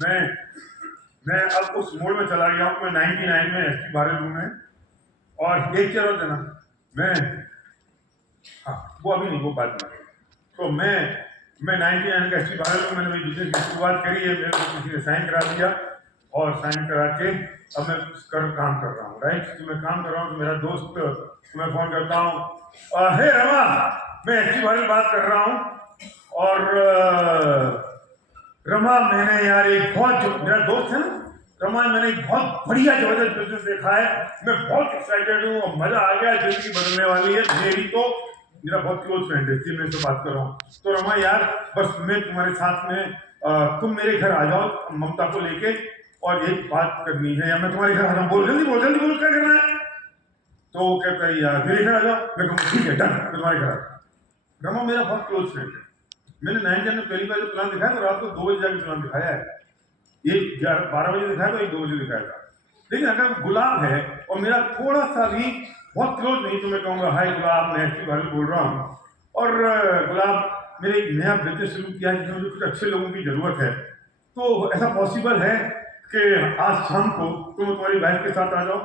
मैं मैं अब उस मोड में चला गया हूँ। मैं 99 में एसपी भारत हूँ मैं। और एक चीज और देना, मैं, हाँ वो अभी नहीं, वो बाद में। तो मैं 99 का एसपी भारत हूँ। मैंने मेरी बिजनेस की शुरुआत करी है, मेरे को किसी ने साइन करा दिया और साइन करा के अब मैं काम कर रहा हूँ। राइट, तो मैं काम कर रहा हूँ तो मेरा दोस्त तो मैं फोन करता हूँ, हे रमा, मैं एसपी भारत बात कर रहा हूँ। और रमा, मैंने यार एक बहुत, मेरा दोस्त है ना रमा, मैंने एक बहुत बढ़िया जबरदस्त बिजनेस देखा है, मैं बहुत एक्साइटेड हूँ और मजा आ गया, जिंदगी बदलने वाली है मेरी। तो मेरा बहुत क्लोज फ्रेंड है, इसलिए मैं इससे बात कर रहा हूँ। तो रमा यार, बस मैं तुम्हारे साथ में, तुम मेरे घर आ जाओ ममता को लेके, और एक बात करनी है, या मैं तुम्हारे घर आ जाऊँ? बोल जल्दी बोल, जल्दी बोल, क्या करना है? तो वो कहता है यार मेरे घर आ जाओ। मैं कहूँ ठीक है, डन, मैं तुम्हारे घर आ जाऊँ। रमा मेरा बहुत क्लोज फ्रेंड है। मैंने 9 में पहली बार जो प्लान दिखाया तो रात को 2 बजे जाकर प्लान दिखाया है। एक 12 बजे दिखाया था, एक 2 बजे दिखाया था। लेकिन अगर गुलाब है और मेरा थोड़ा सा भी बहुत क्लोज नहीं, तो मैं कहूँगा हाय गुलाब, मैं एसपी भारत बोल रहा हूँ। और गुलाब, मेरे एक नया बिजनेस शुरू किया है जिसमें मुझे कुछ अच्छे लोगों की जरूरत है। तो ऐसा पॉसिबल है कि आज शाम को तुम तुम्हारी वाइफ के साथ आ जाओ,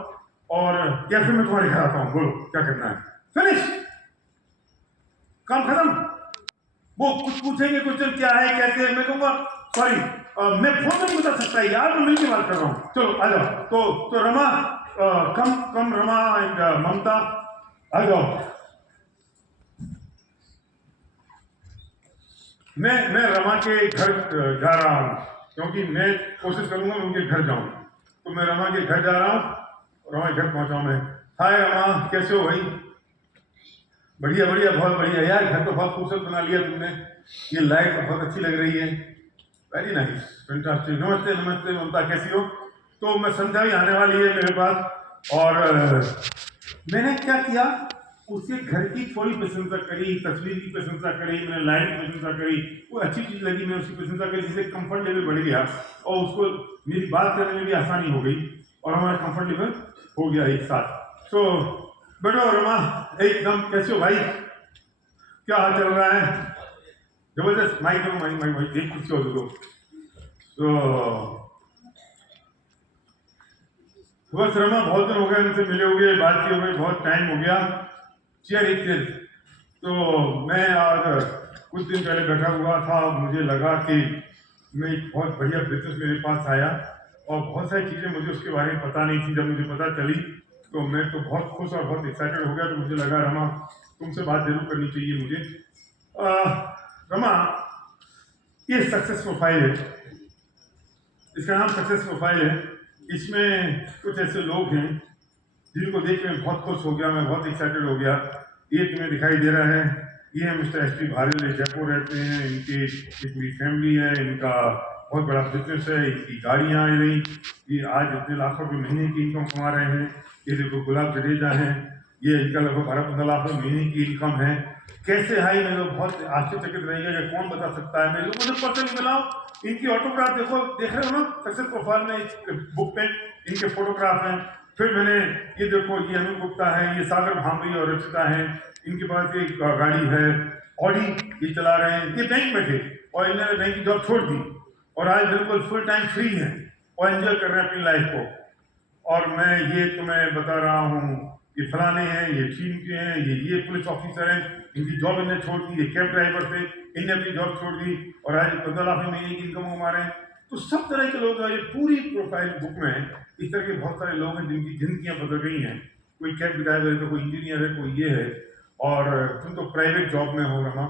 और या फिर मैं तुम्हारे घर आता हूँ, बोलो क्या करना है? फिनिश, काम खत्म। वो कुछ पूछेंगे क्वेश्चन क्या है कैसे है, मैं कहूँगा सॉरी मैं फोन में नहीं बता सकता यार, मैं मिलकर बात कर रहा हूँ, चलो आ जाओ। तो रमा, कम कम रमा एंड ममता, आ जाओ। मैं रमा के घर जा रहा हूँ, क्योंकि मैं कोशिश करूंगा मैं उनके घर जाऊं। तो मैं रमा के घर जा रहा हूँ, रमा के घर पहुंचा मैं। हाय रमा, कैसे हो भाई? बढ़िया बढ़िया, बहुत बढ़िया यार, घर तो बहुत खूबसूरत बना लिया तुमने, ये लाइट तो बहुत अच्छी लग रही है। Very nice, fantastic. नमस्ते नमस्ते ममता, कैसी हो? तो मैं, संध्या भी आने वाली है मेरे पास, और मैंने क्या किया, उसके घर की थोड़ी प्रशंसा करी, तस्वीर की प्रशंसा करी, मैंने लाइट की प्रशंसा करी, वो अच्छी चीज लगी, मैं उसकी प्रशंसा करी, जिससे कंफर्ट लेवल बढ़ गया और उसको मेरी बात करने में भी आसानी हो गई और हमारा कंफर्ट लेवल हो गया एक साथ। तो बैठो रमा, एकदम कैसे हो भाई, क्या हाल चल रहा है? जबरदस्त, माइक दो, माइक माइक माइक, एक कुछ हो दो। तो बस रमा, बहुत दिन हो गए उनसे मिले हुए, बात किए हुए, बहुत टाइम हो गया। चेयर एक चेयर। तो मैं आज कुछ दिन पहले बैठा हुआ था, मुझे लगा कि मैं एक बहुत बढ़िया बिजनेस मेरे पास आया और बहुत सारी चीज़ें मुझे उसके बारे में पता नहीं थी। जब मुझे पता चली तो मैं तो बहुत खुश और बहुत एक्साइटेड हो गया। तो मुझे लगा रमा, तुमसे बात जरूर करनी चाहिए मुझे। रमा, ये सक्सेस प्रोफाइल है, इसका नाम सक्सेस प्रोफाइल है। इसमें कुछ ऐसे लोग हैं जिनको देख के मैं बहुत खुश हो गया, मैं बहुत एक्साइटेड हो गया। ये तुम्हें दिखाई दे रहा है, ये है मिस्टर एसपी भारत, जयपुर रहते हैं, इनकी एक पूरी फैमिली है, इनका बहुत बड़ा बिजनेस है, इनकी गाड़ियाँ आ रही, ये आज इतने लाखों रुपये महीने की इनकम कमा रहे हैं। ये देखो गुलाब जडेजा हैं, ये इनका लगभग 12-15 लाख रुपये महीने की इनकम है। कैसे हाई, मैं लोग बहुत आश्चर्यचकित रहेंगे कि कौन बता सकता है। मैं लोगों ने पर्सनली मिलाओ, इनकी ऑटोग्राफ देखो, देख रहे हो ना सक्सेस प्रोफाइल में, इस बुक में इनके फोटोग्राफ हैं। फिर मैंने ये देखो, ये अनु गुप्ता है, ये सागर भामरी और रचिता है, इनके पास एक गाड़ी है ऑडी, ये चला रहे हैं। ये बैंक में थे और इन्होंने बैंक की जॉब छोड़ दी और आज बिल्कुल फुल टाइम फ्री है और एंजॉय कर रहे हैं अपनी लाइफ को। और मैं ये तुम्हें बता रहा हूँ, ये फलाने हैं, ये टीम के हैं, ये पुलिस ऑफिसर हैं, इनकी जॉब इन्हें छोड़ दी, ये कैब ड्राइवर थे, इन्हें अपनी जॉब छोड़ दी और आज 15 लाख में एक इनकम कमा रहे हैं। तो सब तरह के लोग हैं, ये पूरी प्रोफाइल बुक में इस तरह के बहुत सारे लोग हैं जिनकी जिंदगियां बदल गई हैं। कोई कैब ड्राइवर है, तो कोई इंजीनियर है, कोई ये है, और तुम तो प्राइवेट जॉब में हो रहा।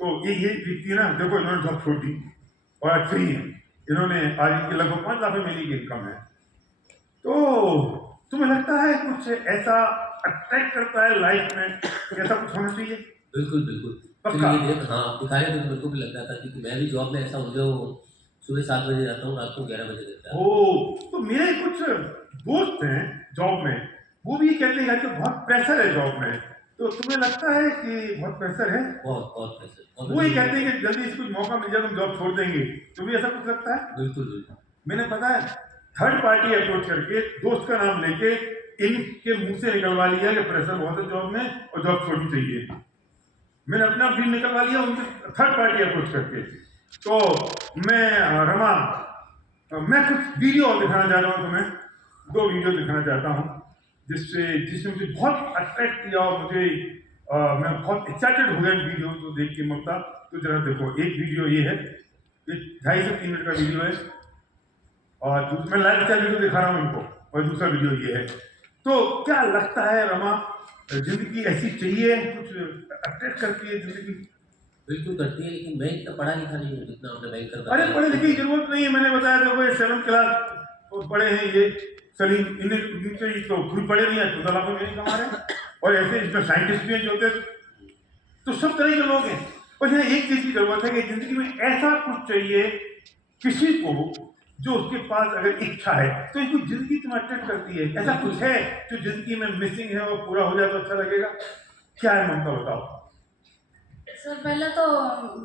तो ये व्यक्ति है ना, देखो इन्होंने जॉब छोड़ दी और आज फ्री है। इन्होंने आज इनके लगभग 5 लाख महीने की इनकम है। तो तुम्हें लगता है कुछ ऐसा अट्रैक्ट करता है लाइफ में, ऐसा कुछ होना चाहिए? बिल्कुल बिल्कुल, पक्का? ये देख, हाँ दिखाया तो मेरे को भी लगता था, क्योंकि मैं भी जॉब में ऐसा उलझा हूँ, सुबह 7 बजे जाता हूँ, रात को 11 बजे रहता है। तो मेरे कुछ दोस्त हैं जॉब में, वो भी कहते हैं कि बहुत प्रेशर है जॉब में। तो तुम्हें लगता है कि बहुत प्रेशर है? बहुत बहुत प्रेशर। वो ही कहते हैं कि जल्दी से कुछ मौका मिल जाए तो जॉब छोड़ देंगे। तुम्हें ऐसा कुछ लगता है? बिल्कुल बिल्कुल। मैंने पता है थर्ड पार्टी अप्रोच करके दोस्त का नाम लेके इनके मुंह से निकलवा लिया कि प्रेशर बहुत है जॉब में और जॉब छोड़नी चाहिए। मैंने अपना भी निकलवा लिया उनसे थर्ड पार्टी अप्रोच करके। तो मैं रमा, मैं कुछ वीडियो और दिखाना चाह रहा हूँ तुम्हें, 2 वीडियो दिखाना चाहता हूँ जिसने मुझे बहुत अट्रैक्ट किया और मुझे मैं बहुत एक्साइटेड हो गया वीडियो को देख के ममता। तो जरा देखो, एक वीडियो ये है, ये 2.5 से 3 मिनट का वीडियो है, और मैं लाइव स्टाइल वीडियो दिखा रहा हूँ इनको, और दूसरा वीडियो ये है। तो क्या लगता है रमा, जिंदगी ऐसी चाहिए, कुछ अट्रैक्ट करती है जिंदगी? बिल्कुल करती है, लेकिन मैं इतना पढ़ा लिखा नहीं हूँ जितना आपने बैंकर अरे बताया। पढ़े लिखे की जरूरत नहीं है, मैंने बताया देखो, ये 7th क्लास पढ़े हैं ये सलीम, इनके तो खुद पढ़े नहीं है, 14 लाख में नहीं कमा रहे हैं। और ऐसे इसमें साइंटिस्ट भी हैं जो होते, तो सब तरह के लोग हैं। और यहाँ एक चीज की जरूरत है कि जिंदगी में ऐसा कुछ चाहिए किसी को जो उसके पास अगर इच्छा है तो इसको जिंदगी तुम्हें अट्रैक्ट करती है। ऐसा कुछ है जो जिंदगी में मिसिंग है और पूरा हो जाए तो अच्छा लगेगा? क्या है ममता, बताओ। सर पहले तो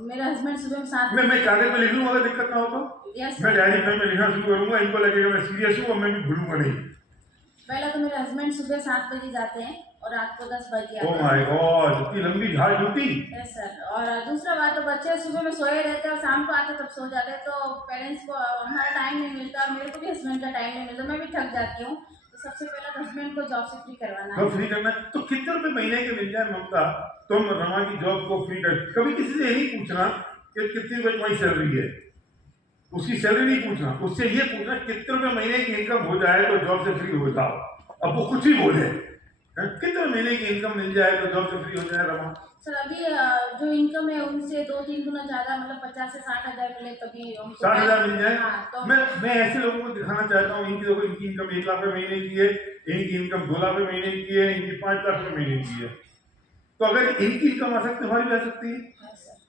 मेरे हस्बैंड सुबह में 7 मैं कागज में लिख लूँ, अगर दिक्कत ना हो तो। यस मैं डायरी में लिखना शुरू करूंगा, इनको लगेगा मैं सीरियस हूँ और मैं भी भूलूंगा नहीं। पहले तो मेरे हस्बैंड सुबह 7 बजे जाते हैं और रात को 10 बजे आते ओह हैं। माय गॉड, इतनी लंबी झाड़ ड्यूटी। Yes sir. और दूसरा बात, तो बच्चे सुबह में सोए रहते हैं और शाम को आते तब सो जाते हैं, तो पेरेंट्स को हमारा टाइम नहीं मिलता और मेरे को भी हस्बैंड का टाइम नहीं मिलता, मैं भी थक जाती हूँ। तो सबसे पहले तो हस्बैंड को जॉब से फ्री करवाना है। जॉब फ्री करना है तो कितने रुपए महीने के मिल जाए ममता, तुम रमा की जॉब को फ्री कर। कभी किसी से यही पूछना कि कितनी रुपए तुम्हारी सैलरी है, उसकी सैलरी नहीं पूछना, उससे ये पूछना कितने रुपए महीने की इनकम हो जाए तो जॉब से फ्री हो जाओ। अब वो कुछ ही बोले, कितने महीने की इनकम मिल जाए तो जॉब से फ्री हो जाए रमा? सर अभी जो इनकम है उनसे 2-3 गुना ज्यादा, मतलब 50 से 60 हज़ार मिले तभी हमको 60 हज़ार मिल जाए। हाँ, तो मैं ऐसे लोगों को दिखाना चाहता हूँ, इनकी देखो, इनकी इनकम 1 लाख रुपए महीने की है, इनकी इनकम 2 लाख रुपए महीने की है, इनकी 5 लाख रुपए महीने की है। तो अगर इनकी इनकम आ सकती है, हमारी भी आ सकती है। Yes sir.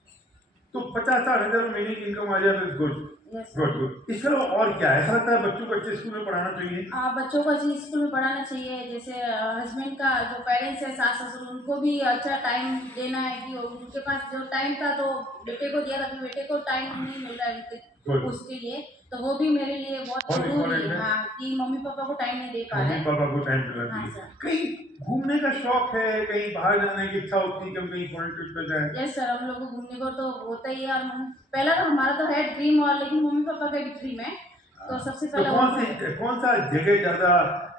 तो 50-60 हज़ार महीने की इनकम आ जाए तो गुड यस गुड गुड। इसके अलावा और क्या है? ऐसा लगता है बच्चों को अच्छे स्कूल में पढ़ाना चाहिए। बच्चों को अच्छी स्कूल में पढ़ाना चाहिए। जैसे हस्बैंड का जो पेरेंट्स है, सास ससुर, उनको भी अच्छा टाइम देना है कि उनके पास जो टाइम था तो बेटे को दिया था, तो बेटे को टाइम नहीं मिल रहा है उसके लिए, तो वो भी मेरे लिए बहुत जरूरी है। हाँ, कि मम्मी पापा को टाइम नहीं दे पा रहे। मम्मी पापा को टाइम देना हाँ चाहिए। सर। कहीं घूमने का शौक है, कहीं बाहर जाने की इच्छा होती है कि हम कहीं फॉरेन ट्रिप पे जाए? यस सर, हम लोग को घूमने को तो होता ही है। और पहला तो हमारा तो है ड्रीम, और लेकिन मम्मी पापा का भी ड्रीम है, तो सबसे तो पहला कौन सा जगह ज्यादा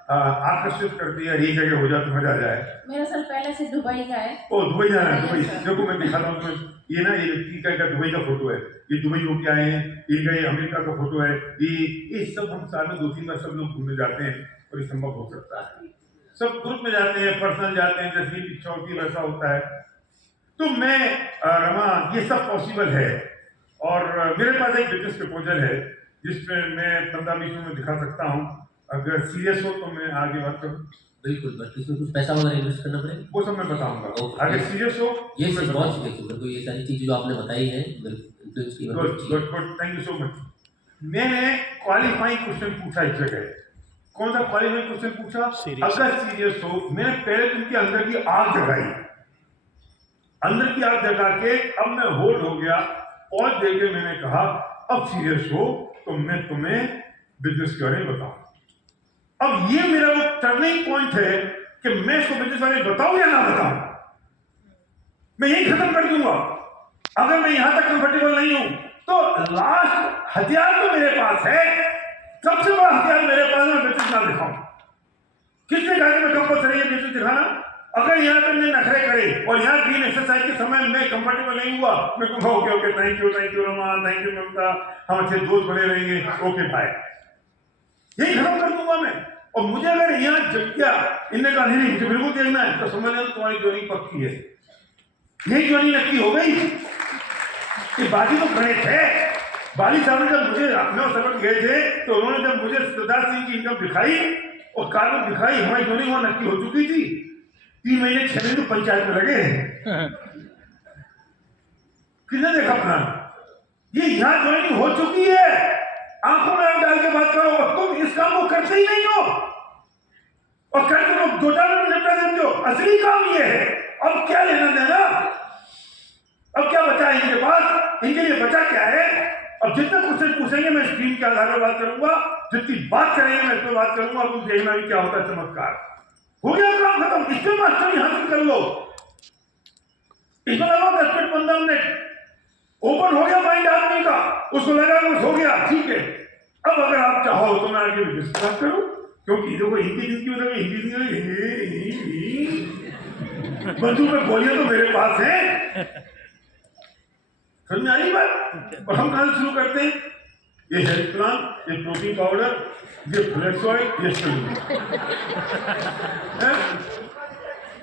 आकर्षित करती है, ये जगह हो जाए तो मजा आ जाए? मेरा सर पहले से दुबई का है। ओ दुबई जाना है। Dubai Yes, sir. देखो, मैं दिखाता हूँ तुम्हें, ये ना ये व्यक्ति का दुबई का फोटो है, ये दुबई होके आए हैं, इनका ये अमेरिका का फोटो है। ये सब हम साल में 2-3 बार सब लोग घूमने जाते हैं, और ये संभव हो सकता है। सब ग्रुप में जाते हैं, पर्सनल जाते हैं, जैसी इच्छा होती है वैसा होता है। तो मैं रमा, ये सब पॉसिबल है। और मेरे पास एक बिजनेस प्रपोजल है जिसमें मैं 15-20 मिनट में दिखा सकता हूँ। अगर सीरियस हो तो मैं आगे बात करूँ। बिल्कुल, बट इसमें कुछ पैसा वगैरह इन्वेस्ट करना पड़ेगा। वो सब मैं बताऊंगा। Okay. अगर सीरियस हो ये तो मैं बहुत बताऊंगा। सीरियस है, मेरे को ये सारी चीजें जो आपने बताई हैं इन्फ्लुएंस की good good good, thank you so much. मैंने क्वालिफाइंग क्वेश्चन पूछा इस जगह। कौन सा क्वालिफाइंग क्वेश्चन पूछा? अगर सीरियस हो, मैंने पहले तुमके अंदर की आग जगाई, अंदर की आग जगा के अब मैं होल्ड हो गया, पॉज देके मैंने कहा अब सीरियस हो तो मैं तुम्हें बिजनेस के बारे में बताऊं। अब ये मेरा वो टर्निंग पॉइंट है कि मैं इसको बिजनेस बारे में बताऊं या ना बताऊं। मैं यही खत्म कर दूंगा। अगर मैं यहां तक कंफर्टेबल नहीं हूं तो लास्ट हथियार तो मेरे पास है, सबसे बड़ा हथियार मेरे पास है, मैं बिजनेस ना दिखाऊं। किसने कहा कि मैं कंपल्सरी है बिजनेस दिखाना? अगर यहाँ पे मैं नखरे करे और यहाँ ग्रीन एक्सरसाइज के समय मैं कंफर्टेबल नहीं हुआ, मैं कहूँगा okay okay, thank you Rama, thank you Mamata, हम अच्छे दोस्त बने रहेंगे, ओके बाय, यही खत्म कर दूंगा मैं। और मुझे अगर यहाँ जग गया, इनने कहा नहीं मुझे बिल्कुल देखना है, तो समझ लेना तुम्हारी ज्वाइनिंग पक्की है। यही ज्वाइनिंग नक्की हो गई कि बाकी तो खड़े थे। बाली साहब ने जब मुझे अपने सबक गए थे तो उन्होंने जब मुझे सरदार सिंह की इनकम दिखाई और कार्ड दिखाई, हमारी ज्वाइनिंग वहां नक्की हो चुकी थी। 3 महीने 6 महीने तो पंचायत में लगे। किसने देखा अपना? ये यहाँ ज्वाइनिंग हो चुकी है। आंखों में आंख डाल के बात करो, और तुम इस काम को करते ही नहीं हो, और करके तुम 2-4 मिनट निपटा देते हो। असली काम ये है। अब क्या लेना देना? अब क्या बचा है इनके पास? इनके लिए बचा क्या है? अब जितना क्वेश्चन पूछेंगे मैं स्क्रीन के आधार पर बात करूंगा, जितनी बात करेंगे मैं इस पर बात करूंगा, और तुम देखना भी क्या होता है चमत्कार। हो गया काम खत्म। इसमें मास्टरी हासिल कर लो, इसमें लगाओ 10-15 मिनट, ओपन हो गया माइंड आदमी का, उसको लगा हो गया, ठीक है, अब अगर आप चाहो तो मैं आगे बिजनेस की बात करूं, क्योंकि देखो हिंदी जिनकी हो सके हिंदी बंदूक में गोलियां तो मेरे पास हैं। समझ में आ रही बात? और हम कहां से शुरू करते हैं? ये हेल्थ प्लान, ये प्रोटीन पाउडर, ये फ्लेक्स ऑयल, ये सलून।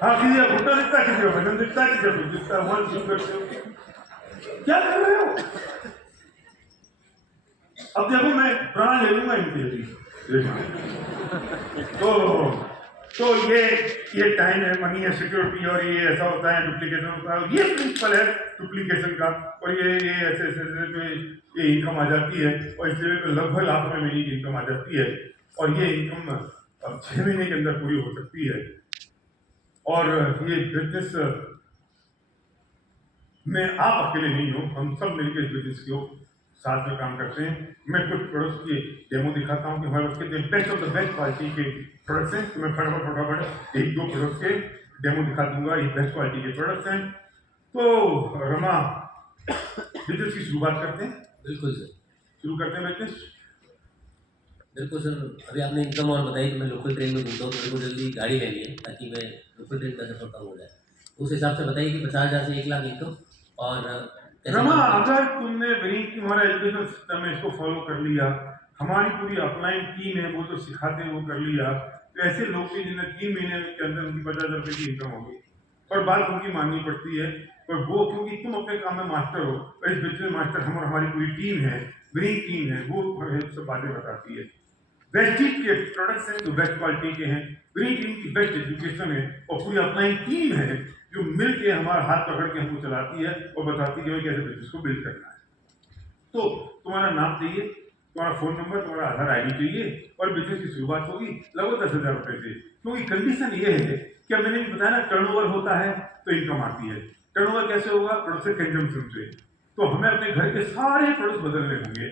हाँ, किसी का घुटना दिखता है, किसी का वजन दिखता है, किसी का कुछ दिखता है, वहां शुरू करते हो। क्या कर रहे हो? अब देखो मैं प्राण ले लूंगा इनके लिए। तो ये टाइम है, मनी है, सिक्योरिटी, और ये ऐसा होता है, डुप्लीकेशन होता है, ये प्रिंसिपल है डुप्लीकेशन का। और ये ऐसे ऐसे ये इनकम आ जाती है, और इस लेवल पे लगभग लाख में मेरी इनकम आ जाती है, और ये इनकम 6 महीने के अंदर पूरी हो सकती है। और ये बिजनेस में आप अकेले नहीं हो, हम सब मिलकर इस बिजनेस को साथ में काम करते हैं। मैं कुछ प्रोडक्ट्स की डेमो दिखाता हूँ कि हमारे पास कितने best of the best quality के प्रोडक्ट्स हैं। तो मैं फटाफट 1-2 प्रोडक्ट्स के डेमो दिखा दूंगा। ये बेस्ट क्वालिटी के प्रोडक्ट्स हैं। तो रमा, बिजनेस की शुरुआत करते हैं। बिल्कुल सर, शुरू करते हैं बिजनेस। बिल्कुल सर। अभी आपने इनकम और बताई, तो मैं लोकल ट्रेन में घूमता हूँ, मेरे को जल्दी गाड़ी लेनी है ताकि मैं लोकल ट्रेन का सफर कम हो जाए। उस हिसाब से बताइए कि 50,000 से 1 लाख इनकम, और रमा, अगर तुमने विनीत की हमारा एजुकेशन सिस्टम है इसको फॉलो कर लिया, हमारी पूरी अपलाइन टीम है वो जो सिखाते हैं वो कर लिया, तो ऐसे लोग भी जिन्हें 3 महीने के अंदर उनकी 50,000 रुपये की इनकम होगी। और बात उनकी माननी पड़ती है, और वो क्योंकि तुम अपने काम में मास्टर हो, और इस बिजनेस में मास्टर हम और हमारी पूरी टीम है, विनीत टीम है, वो सब बातें बताती है। वेस्टीज के प्रोडक्ट्स हैं जो बेस्ट क्वालिटी के हैं, विनीत टीम की बेस्ट एजुकेशन है, और पूरी अपलाइन टीम है जो मिल के हमारा हाथ पकड़ के हमको चलाती है और बताती है कि कैसे बिजनेस को बिल्ड करना है। तो तुम्हारा नाम चाहिए, तुम्हारा फोन नंबर, तुम्हारा आधार आईडी चाहिए, और बिजनेस की शुरुआत होगी लगभग 10,000 रुपए से। क्योंकि कंडीशन ये है कि मैंने भी बताया ना, टर्नओवर होता है तो इनकम आती है। टर्नओवर कैसे होगा? प्रोडक्ट से कंजम्पशन से। तो हमें अपने घर के सारे प्रोडक्ट्स बदलने होंगे,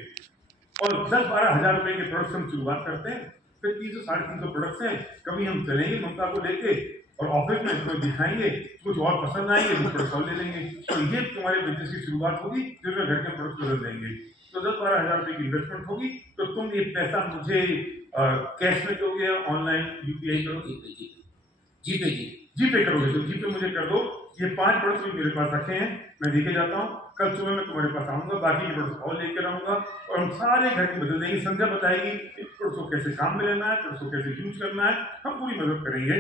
और 10-12 हज़ार रुपए के प्रोडक्ट्स हम शुरुआत करते हैं। फिर 300-350 प्रोडक्ट्स हैं। कभी हम चलेंगे ममता को लेके और ऑफिस में इसको दिखाएंगे, कुछ और पसंद आएंगे तो प्रोडक्ट और ले लेंगे। तो ये तुम्हारे बिजनेस की शुरुआत होगी, जिसमें घर के प्रोडक्ट बदल देंगे। तो 10-12 हज़ार रुपए की इन्वेस्टमेंट होगी। तो तुम ये पैसा मुझे कैश में दोगे या ऑनलाइन यूपीआई करोगे? जीपे करोगे तो जीपे मुझे कर दो। ये 5 प्रोडक्ट्स भी मेरे पास रखे हैं, मैं लेके जाता हूँ। कल सुबह मैं तुम्हारे पास आऊंगा, बाकी के प्रोडक्ट्स और लेकर आऊंगा, और हम सारे घर के बदल देंगे। संध्या बताएगी कि प्रोडक्ट्स को कैसे काम में लेना है, प्रोडक्ट्स को कैसे यूज करना है, हम पूरी मदद करेंगे।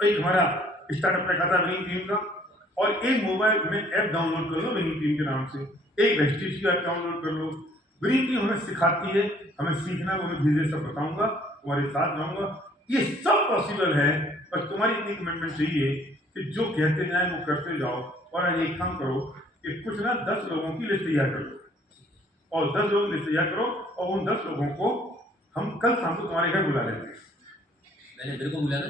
एक हमारा स्टार्टअप पैक आता है विनिंग टीम का, और एक मोबाइल में ऐप डाउनलोड कर लो विनिंग टीम के नाम से, एक वेस्टीज की ऐप डाउनलोड कर लो। विनिंग टीम हमें सिखाती है, हमें सीखना, वो मैं धीरे सब बताऊंगा, तुम्हारे साथ जाऊंगा। ये सब पॉसिबल है, बस तुम्हारी इतनी कमिटमेंट चाहिए कि जो कहते जाए वो करते जाओ। और आज एक काम करो कि कुछ ना 10 लोगों की लिस्ट तैयार कर लो, और 10 लोगों की लिस्ट तैयार करो, और उन 10 लोगों को हम कल शाम को तुम्हारे घर बुला लेंगे। मैंने मेरे को बुलाना?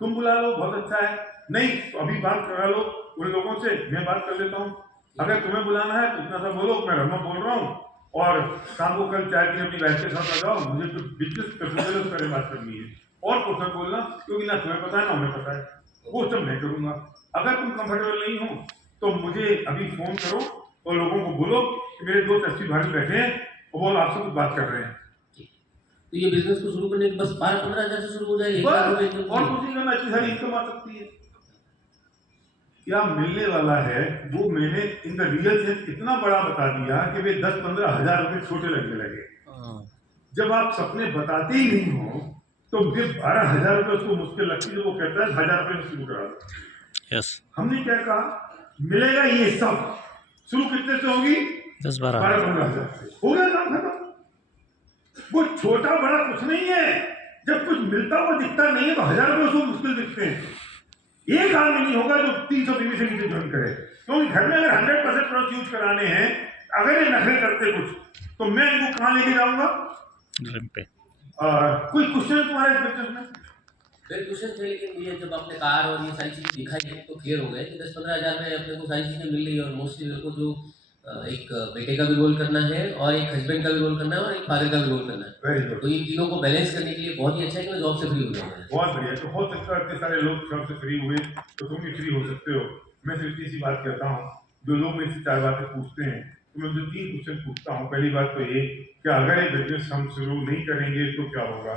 तुम बुला लो, बहुत अच्छा है। नहीं तो अभी बात करा लो उन लोगों से, मैं बात कर लेता हूँ। अगर तुम्हें बुलाना है तो इतना सा बोलो, मैं रमा बोल रहा हूँ, और शाम को कल चाय की अपनी वाइफ के साथ आ जाओ, मुझे कुछ बिजनेस प्रपोजल उस पर बात करनी है, और कुछ मत बोलना, क्योंकि ना तुम्हें पता है ना हमें पता है, वो सब मैं करूँगा। अगर तुम कंफर्टेबल नहीं हो तो मुझे अभी फोन करो, और लोगों को बोलो कि मेरे दोस्त 80 भाई बैठे हैं, और वो आपसे कुछ बात कर रहे हैं। तो ये बिजनेस को शुरू करने के बस 12-15 हज़ार से शुरू हो जाएगी, और कुछ नहीं करना, अच्छी सारी इनकम आ सकती है। क्या मिलने वाला है वो मैंने इन द रियल सेंस इतना बड़ा बता दिया कि वे 10-15 हज़ार रुपए छोटे लगने लगे। जब आप सपने बताते ही नहीं हो तो फिर 12,000 रुपए उसको मुश्किल लगती है, जब वो कहता है 1,000 रुपए शुरू करा दो। यस, हमने क्या कहा, मिलेगा ये सब, शुरू कितने से होगी? 10-12 हज़ार से हो गया काम खत्म। वो छोटा बड़ा कुछ नहीं है। जब कुछ मिलता हुआ दिखता नहीं है तो 1,000 रुपए उसको मुश्किल दिखते हैं। एक आदमी नहीं होगा जो 300 बीवी से नीचे ज्वाइन करे, क्योंकि घर में अगर 100% प्रोडक्ट यूज कराने हैं, अगर ये नखरे करते कुछ, तो मैं इनको कहाँ लेके जाऊंगा? पे। कोई क्वेश्चन है तुम्हारे इस बिजनेस में? मेरे क्वेश्चन थे, लेकिन मुझे जब आपने कार और ये सारी चीज़ें दिखाई तो क्लियर हो गए कि 10-15 हज़ार में अपने को सारी चीज़ें मिल रही है। और मोस्टली मेरे को जो एक बेटे का भी रोल करना है, और एक हस्बैंड का भी रोल करना है, और एक फादर का भी रोल करना है। Very good. तो ये तीनों को बैलेंस करने के लिए बहुत ही अच्छा है कि मैं जॉब से फ्री हो जाऊँगा। बहुत बढ़िया। तो हो सकता है इतने सारे लोग जॉब से फ्री हुए तो तुम भी फ्री हो सकते हो। मैं सिर्फ इसी बात कहता हूँ, जो लोग मेरे से 4 बातें पूछते हैं, मैं जो 3 क्वेश्चन पूछता हूँ। पहली बात तो ये कि अगर ये बिजनेस हम शुरू नहीं करेंगे तो क्या होगा?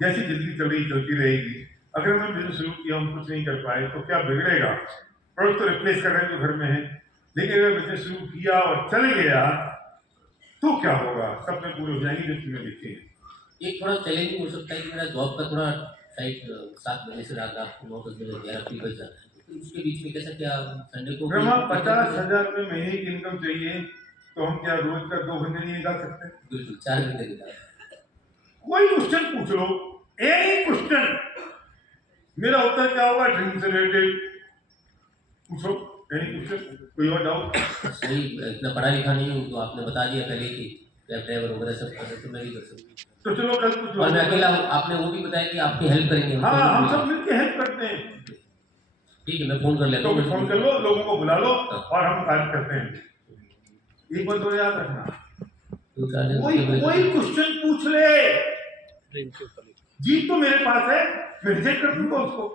जैसी जिंदगी चल रही चलती रहेगी। अगर हमने बिजनेस शुरू किया, हम कुछ नहीं कर पाए तो क्या बिगड़ेगा? प्रोडक्ट तो रिप्लेस कर रहे हैं जो घर में है, लेकिन अगर बिजनेस शुरू किया और चल गया तो क्या होगा? सपने पूरे हो जाएंगे जो तुमने लिखे हैं। एक थोड़ा चैलेंजिंग हो सकता है कि मेरा जॉब का थोड़ा शायद 7 बजे से रात 9-10 बजे 11 बज जाता है, तो उसके बीच में कैसे क्या संडे को ब्रह्मा 50,000 रुपये महीने की इनकम चाहिए तो हम क्या रोज का 2 घंटे नहीं निकाल सकते? बिल्कुल 4 घंटे निकाल। कोई क्वेश्चन पूछ लो, एनी क्वेश्चन। मेरा उत्तर क्या होगा? ड्रीम से रिलेटेड पूछो, एनी क्वेश्चन। कोई और डाउट? सही, इतना पढ़ा लिखा नहीं हूँ तो आपने बता दिया पहले कि कैब ड्राइवर वगैरह सब कर सकते, तो मैं भी कर सकता तो चलो कल कुछ और मैं अकेला हूँ। आपने वो भी बताया कि आपकी हेल्प करेंगे। हाँ, हम सब मिलके हेल्प करते हैं। ठीक है, मैं फोन कर लेता तो हूँ। फोन कर लो, लोगों को बुला लो और हम कार्य करते हैं। एक बात और याद रखना, कोई क्वेश्चन पूछ ले, जीत तो मेरे पास है, मैं रिजेक्ट कर दूंगा उसको।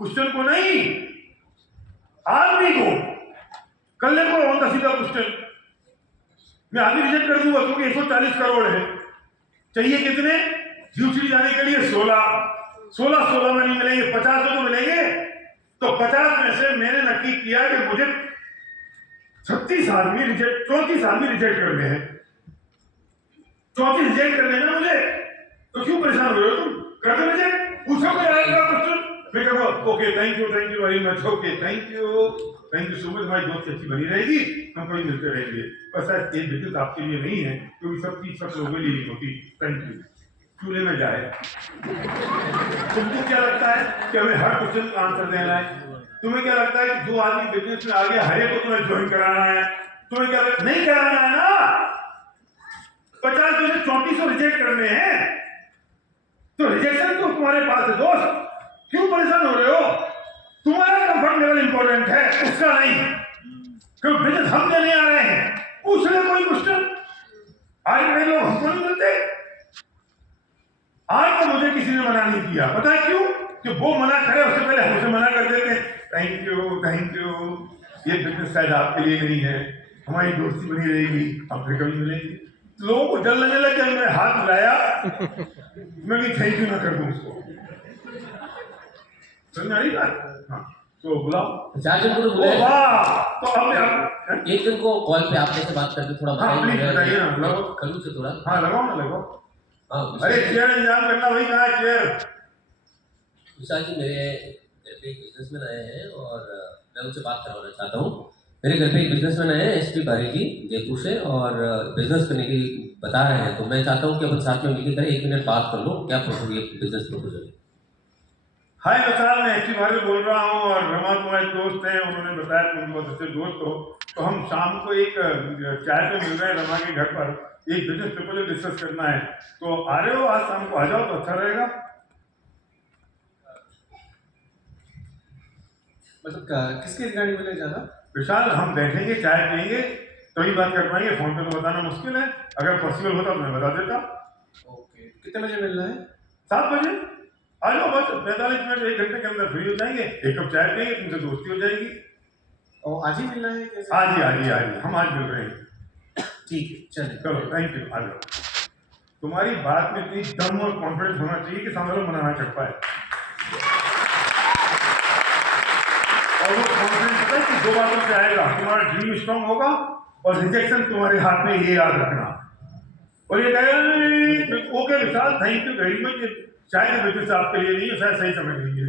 क्वेश्चन को नहीं, आदमी को। कल को होता सीधा क्वेश्चन मैं आदमी रिजेक्ट कर दूंगा क्योंकि 140 करोड़ है। चाहिए कितने? यूसी जाने के लिए 16 में नहीं मिलेंगे, 50 तो मिलेंगे। तो 50 में से मैंने नक्की किया कि मुझे 36 आदमी रिजेक्ट, 34 आदमी रिजेक्ट करने हैं। 34 रिजेक्ट करने ना मुझे, तो क्यों परेशान हो रहे हो तुम? कर दो रिजेक्ट, पूछो कोई आएगा क्वेश्चन, मैं कहूँगा okay thank you very much, okay thank you so much. हमारी दोस्ती अच्छी बनी रहेगी, हम कभी मिलते रहेंगे। बस ये बिजनेस आपके लिए नहीं है, क्योंकि सब चीज सब लोगों के लिए नहीं होती। Thank you. चूल्हे में जाए। तुमको क्या लगता है कि हमें हर क्वेश्चन का आंसर देना है? तुम्हें क्या लगता है कि जो आदमी बिजनेस में आ गया हर एक को तुम्हें ज्वाइन कराना है? तुम्हें क्या लगता नहीं कराना है ना? 50 में से 34 रिजेक्ट करने हैं, तो रिजेक्शन तो तुम्हारे पास है दोस्त। क्यों परेशान हो रहे हो? तुम्हारा कंफर्ट लेवल इंपॉर्टेंट है, उसका नहीं। क्यों बिजनेस हम देने आ रहे हैं, पूछ ले कोई क्वेश्चन। आज बड़े लोग हमको नहीं मिलते। आज तो मुझे किसी ने मना नहीं किया, पता है क्यों? कि वो मना करे उससे पहले हमसे मना कर देते हैं। थैंक यू, ये बिजनेस शायद आपके लिए नहीं है, हमारी दोस्ती बनी रहेगी, हम फिर कभी मिलेंगे। लोगों को डर लगने लग गया, मैं हाथ मिलाया, मैं भी थैंक यू ना कर दूं उसको। समझ में आई बात? हाँ, तो बुलाओ 4 जन को तो बुलाया। वाह, तो अब एक जन को कॉल पे आपसे से बात करके थोड़ा बताइए ना, लगाओ खलू से थोड़ा। हाँ लगाओ ना, लगाओ। हाँ अरे चेयर इंतजाम करना, भाई कहाँ है चेयर? विशाल जी, मेरे घर पे एक बिजनेसमैन आए हैं और मैं उनसे बात करवाना चाहता हूँ। मेरे घर पे एक बिजनेसमैन आए हैं SP बारी जी जयपुर से, और बिजनेस करने की बता रहे हैं, तो मैं चाहता हूँ कि अपन साथ में मिलकर करें। 1 मिनट बात कर लो, क्या बिजनेस प्रपोजल है? हाय विशाल, मैं SP बारी बोल रहा हूँ और रमा तुम्हारे दोस्त हैं, उन्होंने बताया तुम बहुत अच्छे दोस्त हो। तो हम शाम को एक चाय पे मिल रहे हैं रमा के घर पर, एक बिजनेस प्रपोजल डिस्कस करना है। तो आ रहे हो? आज शाम को आ जाओ तो अच्छा रहेगा। मतलब किसके रिगार्डिंग में ज़्यादा? विशाल, हम बैठेंगे, चाय पियेंगे, तभी बात कर पाएंगे। फोन पे तो बताना मुश्किल है, अगर पॉसिबल होता तो मैं बता देता। ओके, कितने बजे मिलना है? 7 बजे आ जाओ, बस 45 मिनट 1 घंटे के अंदर फ्री हो जाएंगे। एक कप चाय पियेंगे, तुमसे दोस्ती हो जाएगी। और आज ही मिलना है कैसे? आज ही हम आज मिल रहे हैं। ठीक है, चलिए। चलो थैंक यू, आ जाओ। तुम्हारी बात में इतनी दम और कॉन्फिडेंस होना चाहिए कि सामने वाला मना ना कर पाए। और वो कॉन्फिडेंस पता है कि 2 बातों से आएगा, तुम्हारा ड्रीम स्ट्रॉन्ग होगा और रिजेक्शन तुम्हारे हाथ में, ये याद रखना। और ये कहेगा okay Vishal, thank you very much, शायद बिजनेस आपके लिए नहीं है, शायद सही समय नहीं है।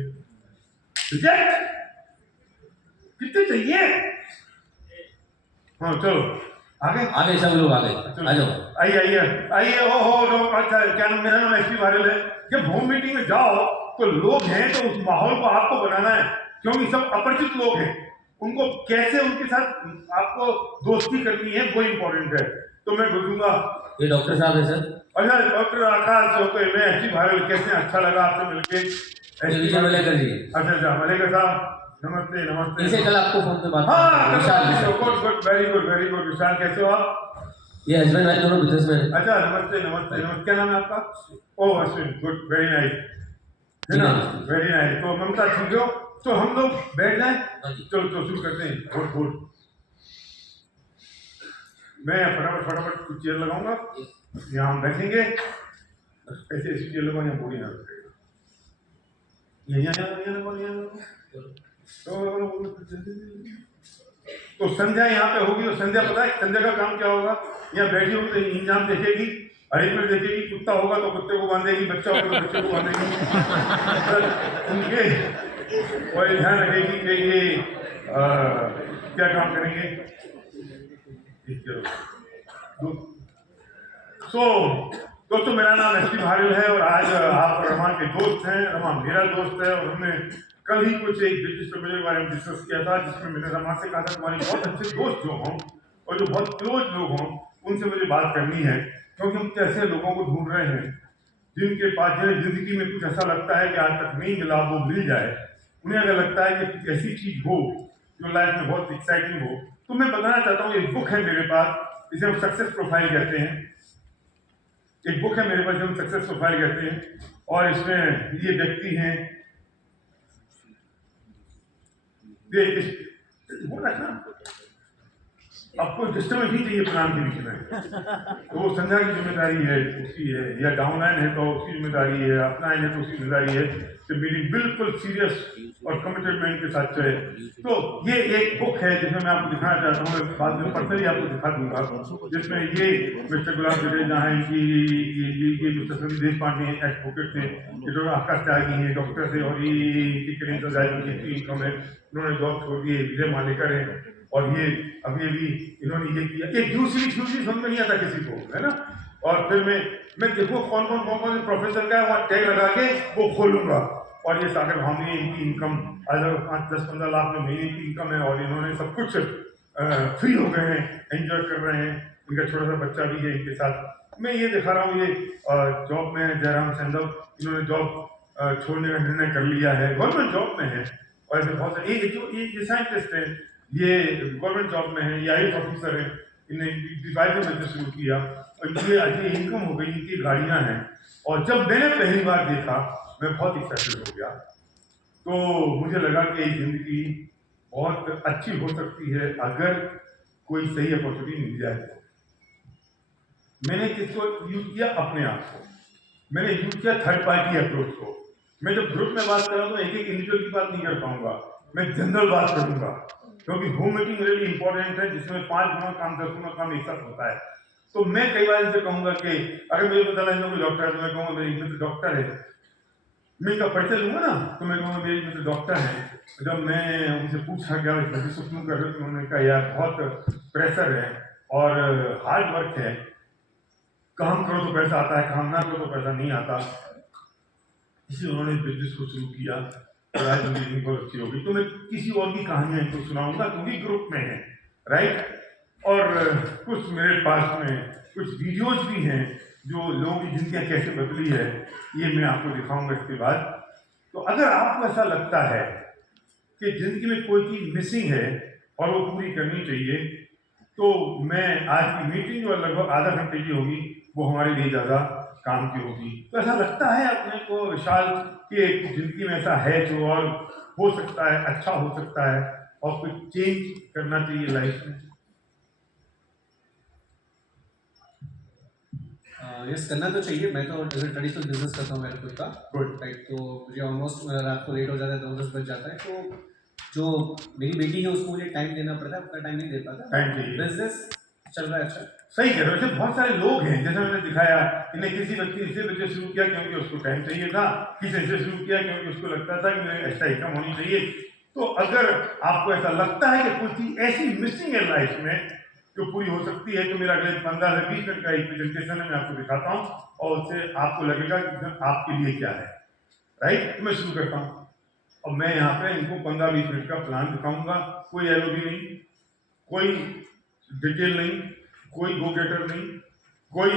रिजेक्ट कितने चाहिए? हाँ चलो आगे सब लोग आ गए, आ जाओ। आइए। ओहो, अच्छा, क्या नाम? मेरा नाम SP बारेल है। जब होम मीटिंग में जाओ तो लोग हैं तो उस माहौल को आपको बनाना है, क्योंकि सब अपरिचित लोग हैं। उनको कैसे उनके साथ आपको दोस्ती करनी है वो इम्पोर्टेंट है। तो मैं बोलूँगा ये डॉक्टर साहब है सर। अच्छा, डॉक्टर आकाश, ओके, मैं SP बारेल, कैसे? अच्छा लगा आपसे मिलके। विजय मलेकर जी। अच्छा, मलेकर साहब, नमस्ते। इसे कल आपको फोन पे बात गुड, वेरी गुड। विशाल, कैसे हो आप? ये हस्बैंड वाइफ दोनों बिजनेसमैन हैं। अच्छा, नमस्ते। क्या नाम है आपका? ओह अश्विन, गुड, वेरी नाइस, है ना? Very nice. तो ममता ठीक हो? तो हम लोग बैठ जाएं? चलो तो शुरू करते हैं। गुड। मैं फटाफट कुछ चेयर लगाऊंगा, यहाँ हम बैठेंगे, ऐसे ऐसी चेयर लगाऊंगा, यहाँ बोरी ना रखेगा, तो संध्या यहाँ पे होगी। और संध्या पता है संध्या का काम क्या होगा? यहाँ बैठी होगी तो इंजाम देखेगी, अरेंजमेंट देखेगी, कुत्ता होगा तो कुत्ते को बांधेगी, बच्चा होगा तो बच्चे को बांधेगी, उनके और ध्यान रखेगी कि ये क्या काम करेंगे। दोस्तों मेरा नाम एसपी भारिल है और आज आप रमा के दोस्त हैं, रमा मेरा दोस्त है, और हमने कल ही कुछ एक बिजनेस प्रपोजल के बारे में डिस्कस किया था, जिसमें मैंने रमा से कहा था तुम्हारे बहुत अच्छे दोस्त जो हों और जो बहुत क्लोज लोग हों उनसे मुझे बात करनी है, क्योंकि हम ऐसे लोगों को ढूंढ रहे हैं जिनके पास जो जिंदगी में कुछ ऐसा लगता है कि आज तक नहीं मिला, वो मिल जाए। उन्हें अगर लगता है कि कुछ ऐसी चीज हो जो लाइफ में बहुत एक्साइटिंग हो, तो मैं बताना चाहता हूँ एक बुक है मेरे पास, इसे हम सक्सेस प्रोफाइल कहते हैं। एक बुक है मेरे पास जो हम सक्सेस प्रोफाइल कहते हैं, और इसमें ये व्यक्ति हैं, वो रखना आपको डिस्टर्बेंस नहीं चाहिए प्लान के बीच में। तो वो संध्या की जिम्मेदारी है, उसकी है, या डाउनलाइन है तो उसकी जिम्मेदारी है, अपलाइन है तो उसकी जिम्मेदारी है कि मीटिंग बिल्कुल सीरियस और कमिटमेंट के साथ चले। तो ये एक बुक है जिसमें मैं आपको दिखाना चाहता हूँ, बाद में पर्सनली आपको दिखा दूंगा, जिसमें ये मिस्टर गुलाब जडेजा हैं कि ये मिस्टर संदीप देशपांडे हैं, एडवोकेट थे, ये जो आकाश त्यागी हैं, डॉक्टर थे, और ये इनकम है, उन्होंने जॉब छोड़ दी, विजय मालेकर है, और ये अभी इन्होंने ये किया। एक दूसरी समझ में नहीं आता किसी को, है ना। और फिर मैं देखो कौन कौन से प्रोफेसर का है, वहाँ टैग लगा के वो खोलूंगा, और ये सागर भावनी इनकी इनकम आज 5-10-15 लाख में महीने की इनकम है, और इन्होंने सब कुछ फ्री हो गए हैं, एंजॉय कर रहे हैं, इनका छोटा सा बच्चा भी है इनके साथ। मैं ये दिखा रहा हूँ, ये जॉब में है जयराम सैंडल, इन्होंने जॉब छोड़ने का निर्णय कर लिया है, गवर्नमेंट जॉब में है, और ऐसे बहुत सारे ये साइंटिस्ट है, ये गवर्नमेंट जॉब में है, ये IAS ऑफिसर है, इन्हें बिजनेस शुरू किया, और ये अच्छी इनकम हो गई, इनकी गाड़ियाँ हैं। और जब मैंने पहली बार देखा मैं बहुत एक्साइटेड हो गया, तो मुझे लगा कि जिंदगी बहुत अच्छी हो सकती है अगर कोई सही अपॉर्चुनिटी मिल जाए तो। मैंने किसको यूज किया? अपने आप को। मैंने यूज किया थर्ड पार्टी अप्रोच को। मैं जब ग्रुप में बात कर रहा हूँ तो एक इंडिविजुअल की बात नहीं कर पाऊंगा, मैं जनरल बात करूंगा, क्योंकि होम मीटिंग रियली इंपॉर्टेंट है, जिसमें 5 गुना काम 10 गुना काम एक साथ होता है। तो मैं कई बार इनसे कहूंगा कि अगर मुझे पता लगे कोई डॉक्टर है तो मैं कहूँगा मेरे मित्र डॉक्टर है, मैं इनका परिचय लूंगा ना, तो मैं कहूँगा मेरे मित्र डॉक्टर है। जब मैं उनसे पूछा क्या क्यों कर रहे हो, तो उन्होंने कहा यार बहुत प्रेशर है और हार्ड वर्क है, काम करो तो पैसा आता है, काम ना करो तो पैसा नहीं आता, इसलिए उन्होंने बिजनेस को शुरू किया, और आज उनकी बहुत अच्छी होगी। तो मैं किसी और की कहानियां इनको सुनाऊंगा क्योंकि ग्रुप में है, राइट। और कुछ मेरे पास में कुछ वीडियोज भी हैं जो लोगों की जिंदगियां कैसे बदली है, ये मैं आपको दिखाऊंगा इसके बाद। तो अगर आपको ऐसा लगता है कि जिंदगी में कोई चीज़ मिसिंग है और वो पूरी करनी चाहिए, तो मैं आज की मीटिंग जो लगभग आधा घंटे की होगी वो हमारे लिए ज़्यादा काम की होगी। तो ऐसा लगता है अपने को विशाल कि जिंदगी में ऐसा है जो और हो सकता है, अच्छा हो सकता है, और कुछ चेंज करना चाहिए लाइफ में। यस, करना तो चाहिए। मैं तो ट्रेडिशनल बिजनेस करता हूँ मेरे खुद का, राइट। तो मुझे ऑलमोस्ट रात को लेट हो जाता है, 9-10 बज जाता है, तो जो मेरी बेटी है उसको मुझे टाइम देना पड़ता है, अपना टाइम नहीं दे पाता। बिजनेस चल रहा है अच्छा, सही कह रहे हो। बहुत सारे लोग हैं, जैसे मैंने दिखाया, इन्हें किसी व्यक्ति ने इसलिए बिजनेस शुरू किया क्योंकि उसको टाइम चाहिए था, किसी ने शुरू किया क्योंकि उसको लगता था कि मेरे एक्स्ट्रा इनकम होनी चाहिए। तो अगर आपको ऐसा लगता है कि कुछ चीज ऐसी मिसिंग है लाइफ में जो पूरी हो सकती है, तो मेरा अगले 15 से 20 मिनट का एक प्रेजेंटेशन है, मैं आपको दिखाता हूँ, और उससे आपको लगेगा कि आपके लिए क्या है, राइट। तो मैं शुरू करता हूँ, और मैं यहाँ पे इनको 15-20 मिनट का प्लान दिखाऊंगा। कोई एलओबी नहीं, कोई डिटेल नहीं, कोई गो गेटर नहीं, कोई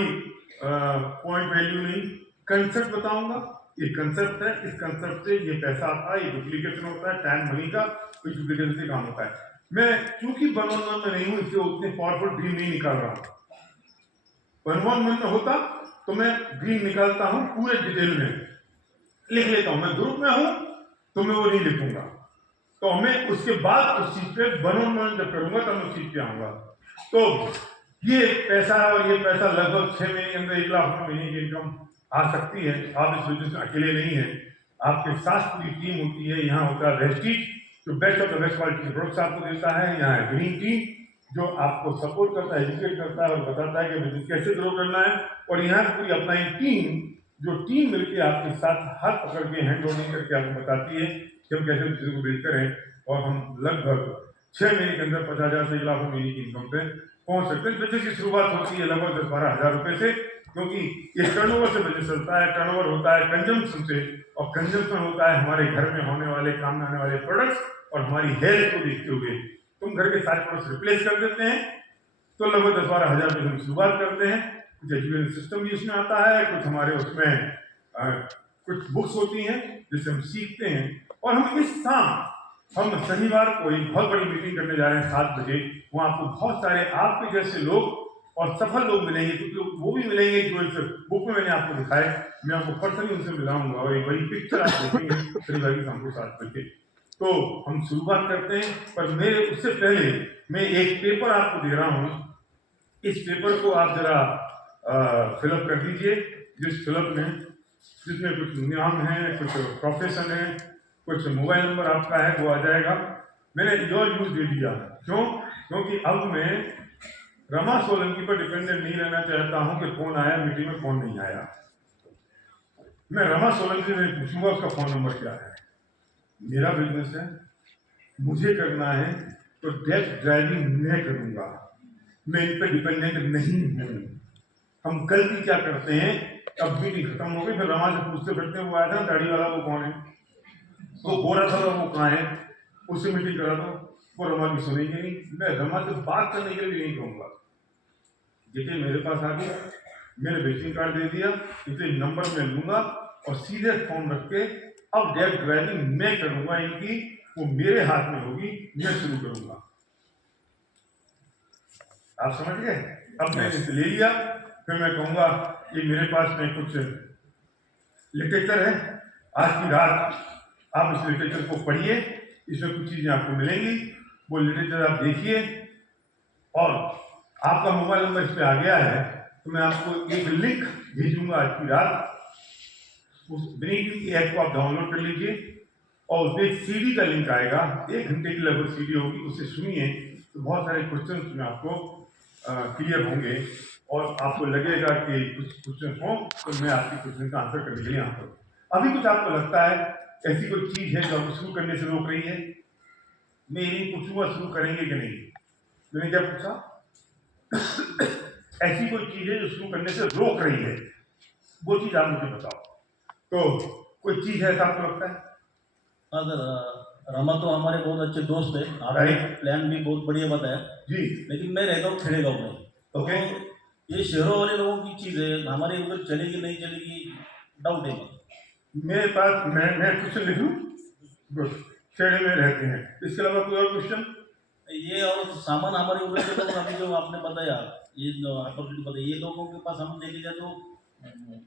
पॉइंट वैल्यू नहीं, कंसेप्ट बताऊंगा। ये कंसेप्ट है, इस कंसेप्ट से ये पैसा आता है, ये डुप्लीकेशन होता है, टाइम मनी का कोई डुप्लीकेशन से काम होता है। मैं चूंकि 1-on-1 में नहीं हूं, इसलिए उतने पावरफुल ड्रीम नहीं निकाल रहा हूं। 1-on-1 में होता तो मैं ड्रीम निकालता हूं, पूरे डिटेल में लिख लेता हूं। मैं ग्रुप में हूं तो मैं वो नहीं लिखूंगा, तो मैं उसके बाद उस चीज पे 1-on-1 जब करूंगा तब मैं उस चीज पे आऊंगा। तो ये पैसा और ये पैसा लगभग 6 महीने के अंदर 1 लाख रुपये महीने की इनकम आ सकती है। आप इस बिजनेस में अकेले नहीं हैं, आपके साथ पूरी टीम होती है। यहाँ होता है वेस्टीज जो best of the best quality के प्रोडक्ट्स आपको देता है। यहाँ है ग्रीन टीम जो आपको सपोर्ट करता है, एजुकेट करता है और बताता है कि बिजनेस कैसे ग्रो करना है। और यहाँ पूरी अपनी टीम जो टीम मिलकर आपके साथ हाथ पकड़ के हैंड होल्डिंग करके आपको बताती है कि हम कैसे बिजनेस को बिल्ड करें। और हम लगभग 6 महीने के अंदर 50,000 से 1 लाख महीने की इनकम पे पहुंच सकते हैं। बिजनेस की शुरुआत होती है लगभग 10-12 हज़ार रुपये से, क्योंकि ये टर्नओवर से बिजनेस चलता है। टर्नओवर होता है कंजम्पशन से, और कंजम्पशन होता है हमारे घर में होने वाले, काम में आने वाले प्रोडक्ट्स और हमारी हेल्थ को देखते हुए। तुम घर के सारे प्रोडक्ट्स रिप्लेस कर देते हैं तो लगभग 10-12 हज़ार रुपये हम शुरुआत करते हैं। कुछ एजुकेशन सिस्टम भी उसमें आता है, कुछ हमारे उसमें कुछ बुक्स होती हैं जिससे हम सीखते हैं। और हम शनिवार को एक बहुत बड़ी मीटिंग करने जा रहे हैं 7 बजे। वहाँ आपको बहुत सारे आपके जैसे लोग और सफल लोग मिलेंगे, क्योंकि वो भी मिलेंगे जो इस बुक में मैंने आपको दिखाए। मैं आपको पर्सनली उनसे मिलाऊंगा और एक बड़ी पिक्चर आप देखेंगे शनिवार की शाम को 7 बजे। तो हम शुरुआत करते हैं, पर मेरे उससे पहले मैं एक पेपर आपको दे रहा हूँ। इस पेपर को आप जरा फिलअप कर दीजिए। जिसमें कुछ नाम है, कुछ प्रोफेशन है, कुछ मोबाइल नंबर आपका है, वो आ जाएगा। मैंने योर यूज दे दिया। क्यों? क्योंकि अब मैं रमा सोलंकी पर डिपेंडेंट नहीं रहना चाहता हूं कि कौन आया मीटिंग में कौन नहीं आया। मैं रमा सोलंकी से पूछूंगा उसका फोन नंबर क्या है। मेरा बिजनेस है, मुझे करना है, तो डेस्क ड्राइविंग मैं करूंगा, मैं इन पर डिपेंडेंट नहीं हूं। हम गलती क्या करते हैं, अब मीटिंग खत्म हो गई फिर रमा से पूछते फिरते हैं, वो आया था दाढ़ी वाला, वो कौन है, वो गोरा था वो कहाँ है, उससे मीटिंग करा दो। वो रमा की सुनेंगे नहीं। मैं रमा से बात करने के लिए नहीं कहूँगा। देखिए मेरे पास आ गया, मैंने विजिटिंग कार्ड दे दिया, इसे नंबर में लूंगा और सीधे फॉर्म रख के अब डेस्क ड्राइविंग मैं करूंगा इनकी, वो मेरे हाथ में होगी, मैं शुरू करूंगा। आप समझ गए? अब मैंने इसे ले लिया, फिर मैं कहूंगा कि मेरे पास में कुछ लिटरेचर है, आज की रात आप इस लिटरेचर को पढ़िए, इसमें कुछ चीजें आपको मिलेंगी, वो लिटरेचर आप देखिए। और आपका मोबाइल नंबर इस पर आ गया है तो मैं आपको एक लिंक भेजूंगा आज की रात। उस ब्रेकिंग की ऐप को आप डाउनलोड कर लीजिए और उसमें एक सीडी का लिंक आएगा, 1 घंटे की लगभग सीडी होगी, उसे सुनिए तो बहुत सारे क्वेश्चन में आपको क्लियर होंगे और आपको लगेगा कि कुछ क्वेश्चन हो तो मैं आपके क्वेश्चन का आंसर करने के लिए यहाँ पर। अभी कुछ आपको लगता है ऐसी कोई चीज़ है जो आपको शुरू करने से रोक रही है? मैं यही पूछूंगा शुरू करेंगे कि नहीं। मैंने क्या पूछा? ऐसी कोई चीज़ है जो शुरू करने से रोक रही है, वो चीज़ आप मुझे बताओ। तो कोई चीज़ है ऐसा आपको लगता है? अगर रमा तो हमारे बहुत अच्छे दोस्त है, आपने प्लान भी बहुत बढ़िया बताया जी। लेकिन मैं रहता हूँ खेड़े गाँव में। ओके। तो ये शहरों वाले लोगों की चीज़ है, हमारे उधर चलेगी नहीं चलेगी डाउट है। मेरे पास मैं क्वेश्चन लिखूं? गुड। खेड़े में रहते हैं, इसके अलावा कोई और क्वेश्चन? ये और सामान हमारे उधर के लोग अभी जो आपने बताया, ये अपॉर्चुनिटी बताई, ये लोगों के पास हम देखे जाए तो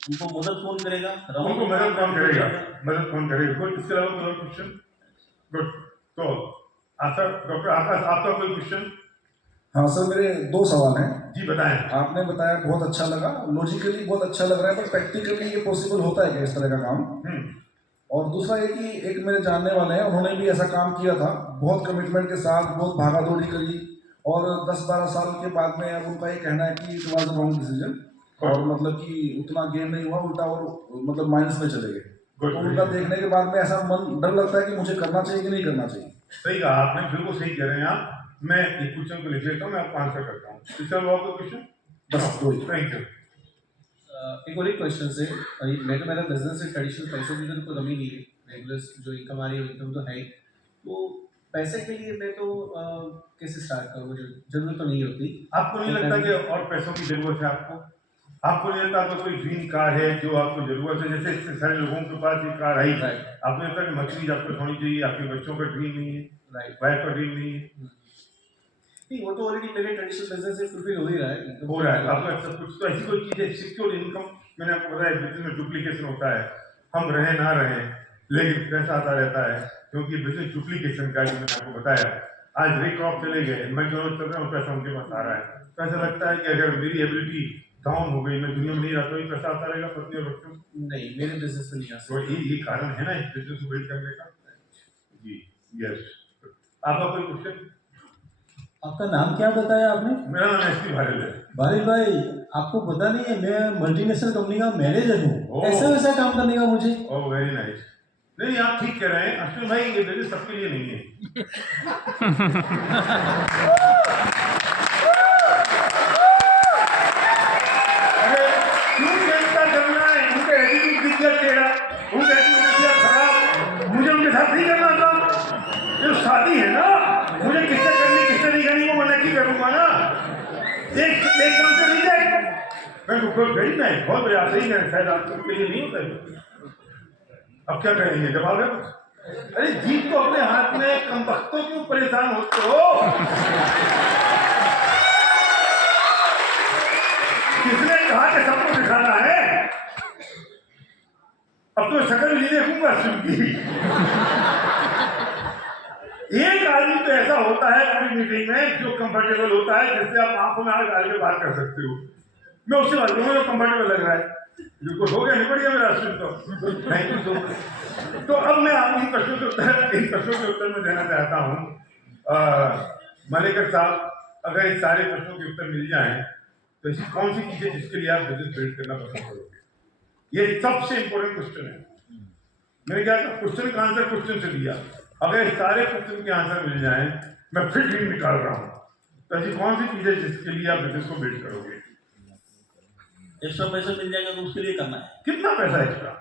उनको मदद कौन करेगा? उनको मदद कौन करेगा? मदद कौन करेगा? गुड। इसके अलावा कोई और क्वेश्चन? गुड। तो आशा डॉक्टर आकाश आपका कोई क्वेश्चन? हाँ सर, मेरे 2 सवाल हैं। जी बताएं। आपने बताया बहुत अच्छा लगा, लॉजिकली बहुत अच्छा लग रहा है, पर प्रैक्टिकली ये पॉसिबल होता है क्या इस तरह का काम? और दूसरा ये कि एक मेरे जानने वाले हैं, उन्होंने भी ऐसा काम किया था, बहुत कमिटमेंट के साथ बहुत भागा दौड़ी करी और 10-12 साल के बाद में अब उनका ये कहना है कि it was a wrong decision और मतलब कि उतना गेन नहीं हुआ, उल्टा और मतलब माइनस में चले गए। तो उनका देखने के बाद में ऐसा मन डर लगता है कि मुझे करना चाहिए कि नहीं करना चाहिए। सही कहा आपने, बिल्कुल सही कह रहे हैं आप। मैं एक क्वेश्चन को लिख लेता हूँ, मैं आपको आंसर करता हूँ। इसके अलावा कोई क्वेश्चन? बस 2 ही। Thank you. एक और एक क्वेश्चन से, मैं तो मेरा बिजनेस है, ट्रेडिशनल पैसों की तो कमी नहीं है, रेगुलर जो इनकम आ रही है इनकम तो है ही। तो पैसे के लिए मैं तो कैसे स्टार्ट करूँ? मुझे जरूरत तो नहीं होती। आपको नहीं लगता कि और पैसों की जरूरत है आपको नहीं लगता आपको कोई ड्रीम कार है जो आपको जरूरत है? जैसे इतने सारे लोगों के पास ये कार आई, आपको लगता है कि मछली आपको होनी चाहिए, आपके बच्चों का ड्रीम नहीं है, वाइफ का ड्रीम नहीं है? नहीं, वो तो ऑलरेडी मेरे ट्रेडिशनल बिजनेस से फुलफिल हो ही रहा है। हो रहा है आपको सब कुछ। तो ऐसी कोई चीज़ है सिक्योर इनकम? मैंने आपको बताया बिजनेस में डुप्लीकेशन होता है, हम रहें ना रहें लेकिन पैसा आता रहता है, क्योंकि बिजनेस डुप्लीकेशन का जो मैंने आपको बताया। आज रिक्रॉप चले गए, मैं जो चल रहा हूँ पैसा उनके पास आ रहा है, तो ऐसा लगता है कि अगर मेरी एबिलिटी डाउन हो गई, मैं दुनिया में नहीं रहता, पैसा आता रहेगा पत्नी और बच्चों को। नहीं, मेरे बिजनेस में नहीं आ तो सकता। ये कारण है ना इस बिजनेस को बिल्ड करने का। जी यस, आपका कोई क्वेश्चन? आपका नाम क्या बताया आपने? मेरा नाम एसपी भारेल है। भाई भाई, आपको पता नहीं है मैं मल्टीनेशनल कंपनी का मैनेजर हूँ। ओह। ऐसा वैसा काम करने का मुझे। Oh very nice. नहीं आप ठीक कह रहे हैं अश्विन भाई, ये बिजनेस सबके लिए नहीं है। अरे क्यों जनता करना है, उनका एटीट्यूड दिख गया टेढ़ा, उनका एटीट्यूड दिख गया खराब, मुझे उनके साथ नहीं करना था। ये शादी है ना, मुझे किससे करनी किससे नहीं करनी वो मैं नक्की करूंगा ना। एक काम से नहीं जाएगा। मैं गरीब नहीं, बहुत बड़ा सही है, शायद आपके लिए नहीं होता है। अब क्या करेंगे, जवाब है कुछ? अरे जीत तो अपने हाथ में, कम वक्तों क्यों परेशान होते हो? किसने कहा कि सबको दिखाना है? अब तो शक्ल नहीं देखूंगा की। एक आदमी तो ऐसा होता है पूरी मीटिंग में जो कंफर्टेबल होता है, जिससे आप आंखों में आंख डाल के बात कर सकते हो। मैं उससे बात करूंगा जो कंफर्टेबल लग रहा है। जो हो गया निपट गया मेरा अश्विन तो थैंक यू सो मच। तो अब मैं आपको इन प्रश्नों के उत्तर में देना चाहता हूँ। मलेकर साहब, अगर इस सारे प्रश्नों के उत्तर मिल जाएं तो ऐसी कौन सी चीजें जिसके लिए आप बिजनेस बिल्ड करना पसंद करोगे? ये सबसे इंपॉर्टेंट क्वेश्चन है। मैंने क्या क्वेश्चन का आंसर क्वेश्चन से दिया, अगर इस सारे क्वेश्चन के आंसर मिल जाएं, मैं फिर ड्रीम निकाल रहा हूँ, तो ऐसी कौन सी चीजें जिसके लिए आप बिजनेस को बिल्ड करोगे? एक्स्ट्रा पैसा मिल जाएगा तो उसके लिए करना है। कितना पैसा एक्स्ट्रा?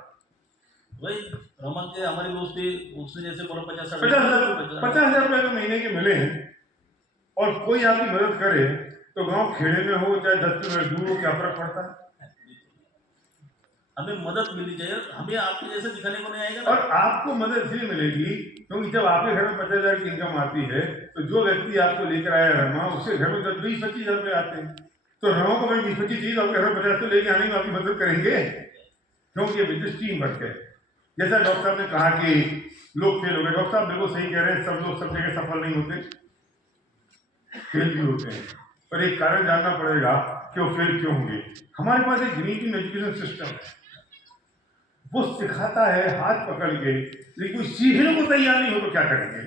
वही रमन के हमारी दोस्ती उसने जैसे बोला 50,000 रुपए तो महीने के मिले हैं और कोई आपकी मदद करे तो गांव खेड़े में हो चाहे 10 किलोमीटर दूर हो, क्या फर्क पड़ता है? हमें मदद मिलनी चाहिए, हमें आपके जैसे दिखाने को नहीं आएगा और ना। आपको मदद इसलिए मिलेगी क्योंकि जब आपके घर में 50,000 की इनकम आती है तो जो व्यक्ति आपको लेकर आया रमा, उसके घर में 20-25 रुपए आते हैं। तो रमा को मैं 20-25 चीज आपके घर में 50 तो लेके आने में आपकी मदद करेंगे, क्योंकि ये बिजनेस टीम वर्क है। जैसा डॉक्टर साहब ने कहा कि लोग फेल हो गए, डॉक्टर साहब बिल्कुल सही कह रहे हैं, सब लोग सब जगह सफल नहीं होते, फेल भी होते हैं, पर एक कारण जानना पड़ेगा कि वो फेल क्यों होंगे। हमारे पास एक यूनिटी एजुकेशन सिस्टम है, वो सिखाता है हाथ पकड़ के, लेकिन कोई सीखने को तैयार नहीं हो तो क्या करेंगे?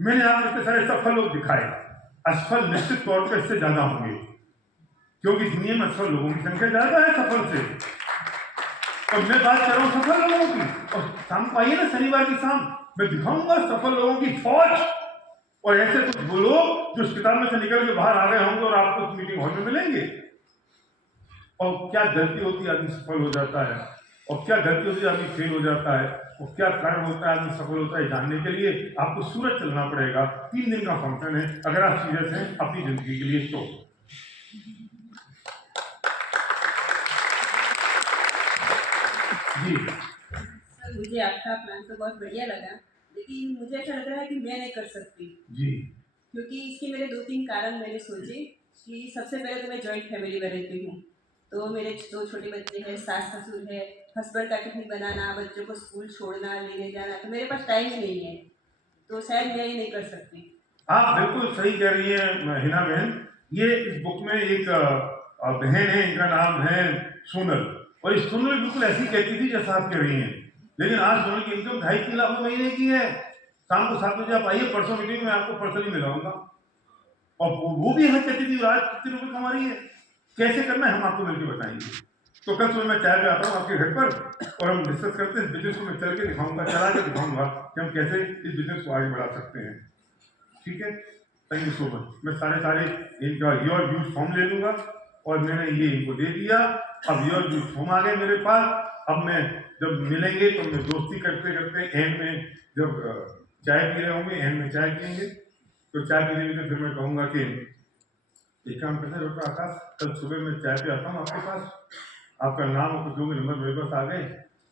मैंने आपको इतने सारे सफल लोग दिखाए, असफल निश्चित तौर पर इससे ज्यादा होंगे, क्योंकि दुनिया में असफल लोगों की संख्या ज्यादा है सफल से। और मैं बात कर रहा हूँ सफल लोगों की, और शाम को आइए ना शनिवार की शाम, मैं दिखाऊंगा सफल लोगों की फौज, और ऐसे कुछ वो लोग जो इस किताब में से निकल के बाहर आ गए होंगे और आपको उस मीटिंग हॉल में मिलेंगे। और क्या गलती होती है आदमी सफल हो जाता है, और क्या गलती होती है आदमी फेल हो जाता है, और क्या कारण होता है आदमी सफल होता है, जानने के लिए आपको सूरत चलना पड़ेगा। 3 दिन का फंक्शन है, अगर आप सीरियस हैं अपनी जिंदगी के लिए तो। जी सर, मुझे आपका प्लान तो बहुत बढ़िया लगा, लेकिन मुझे ऐसा लग रहा है कि मैं नहीं कर सकती, जी क्योंकि इसके मेरे 2-3 कारण मैंने सोचे कि सबसे पहले तो मैं जॉइंट फैमिली में रहती हूँ, तो मेरे 2 छोटे बच्चे हैं, सास ससुर है, हस्बैंड का टिफिन बनाना, बच्चों को स्कूल छोड़ना लेने जाना, तो मेरे पास टाइम ही नहीं है, तो शायद मैं ये नहीं कर सकती। आप बिल्कुल सही कह रही हैं हिना बहन। ये इस बुक में एक बहन है, इनका नाम है सोनल, और इस सोनल बिल्कुल ऐसी कहती थी जैसा आप कह रही हैं, लेकिन आज सोनल की इनकम 2.5-3 लाख महीने की है। शाम को 7 बजे आप आइए, परसों मीटिंग में आपको पर्सनली मिलाऊंगा, और वो भी हमें कहती थी आज कितने रुपए कमा रही है, कैसे करना है हम आपको मिलकर बताएंगे। तो कल सुबह मैं चाय पे आता हूँ आपके घर पर, और हम डिस्कस करते हैं, इस बिजनेस को मैं चल के दिखाऊंगा, चला के दिखाऊंगा कि हम कैसे इस बिजनेस को आगे बढ़ा सकते हैं। ठीक है, थैंक यू सो मच। मैं सारे इनका योर यूज फॉर्म ले लूँगा, और मैंने ये इनको दे दिया। अब योर यूज फॉर्म आ गए मेरे पास। अब मैं जब मिलेंगे तो मैं दोस्ती करते करते एंड में जब चाय पी रहे होंगे, एंड में चाय पियेंगे, तो चाय पीने में फिर मैं कहूँगा कि एक काम करते हैं डॉक्टर आकाश, कल सुबह मैं चाय पे आता हूँ आपके पास, आपका नाम और जो भी नंबर मेरे पास आ गए,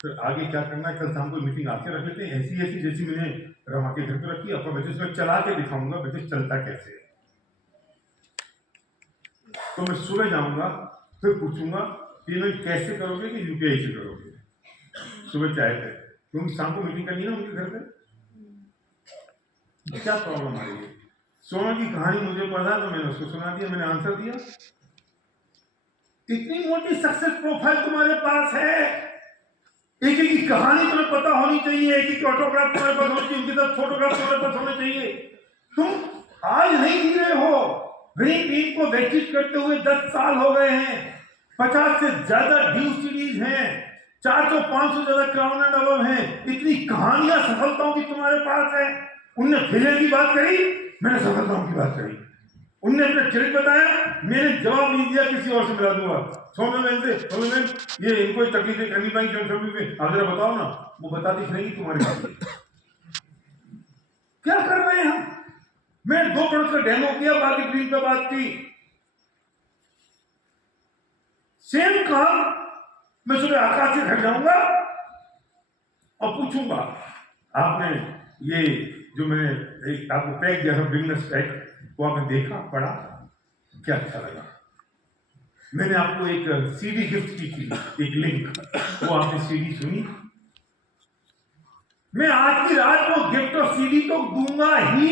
फिर आगे क्या करना है कल शाम को मीटिंग आके रख लेते हैं, ऐसी जैसी मैंने रमा के घर पर रखी, अपना बिजनेस में चला के दिखाऊंगा बिजनेस चलता कैसे है। तो मैं सुबह जाऊंगा, फिर पूछूंगा पेमेंट कैसे करोगे कि यूपीआई से करोगे, सुबह चाय पे, क्योंकि शाम को मीटिंग करनी है ना उनके घर पे। क्या प्रॉब्लम आ रही है? सोना की कहानी मुझे पढ़ा तो मैंने उसको सुना दिया, मैंने आंसर दिया। इतनी मोटी सक्सेस प्रोफाइल तुम्हारे पास है, एक एक की कहानी तुम्हें पता होनी चाहिए, एक एक ऑटोग्राफ तुम्हारे पास होनी चाहिए, उनके साथ फोटोग्राफ तुम्हारे पास होने चाहिए। तुम आज नहीं जी रहे हो, ग्रीन टीम को व्यतीत करते हुए 10 साल हो गए हैं, 50 से ज्यादा ड्यू सीरीज हैं, 400-500 ज्यादा क्राउन एंड अबव हैं। इतनी कहानियां सफलताओं की तुम्हारे पास है। उनने फेलियर की बात करी, मैंने सफलताओं की बात करी। उनने अपना चरित्र बताया, मैंने जवाब नहीं दिया, किसी और से मिला दूंगा। सोमेन ये इनको तकलीफें करनी पाई जॉइंट फैमिली में, आप जरा बताओ ना। वो बताती रहेगी तुम्हारे साथ क्या कर रहे हैं हम। मैं 2 प्रोडक्ट का डेमो किया, बाकी ड्रीम पे बात की। सेम काम मैं सुबह आकाश से घर जाऊंगा और पूछूंगा, आपने ये जो मैंने एक आपको पैक दिया था बिजनेस पैक, वो आपने देखा, पढ़ा, क्या अच्छा लगा। मैंने आपको एक सीडी गिफ्ट की थी, एक लिंक, वो आपने सीडी सुनी। मैं आज की रात को गिफ्ट और सीडी तो दूंगा ही।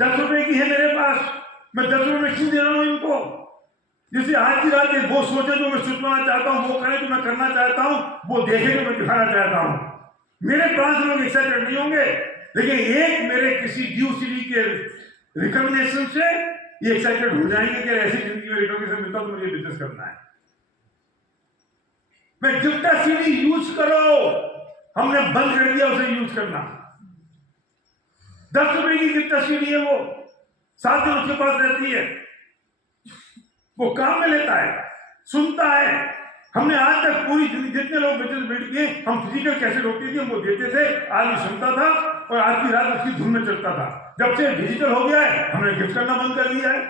10 रुपए की है मेरे पास, मैं 10 रुपए में क्यों दे रहा हूं इनको। जैसे आज की रात एक वो सोचे जो मैं सुनना चाहता हूं, वो करे जो मैं करना चाहता हूं, वो देखे जो मैं दिखाना चाहता हूं। मेरे 5 लोग एक्साइटेड नहीं होंगे, लेकिन एक मेरे किसी ड्यू सीडी के रिकमेंडेशन से ये एक्साइटेड हो जाएंगे कि ऐसी जिंदगी में रिकमेंडेशन मिलता तो मुझे बिजनेस करना है। मैं गिफ्ट सीडी यूज करो, हमने बंद कर दिया उसे यूज करना। 10 रुपए की गिफ्ट सीडी है, वो 7 दिन उसके पास रहती है, वो काम में लेता है, सुनता है। हमने आज तक पूरी जिंदगी जितने लोग बिजनेस बिल्ड किए, हम फिजिकल कैसेट होती थी, हम वो देते थे, आदमी सुनता था और आज की रात उसकी धुन में चलता था। जब से डिजिटल हो गया है, हमने गिफ्ट करना बंद कर दिया है,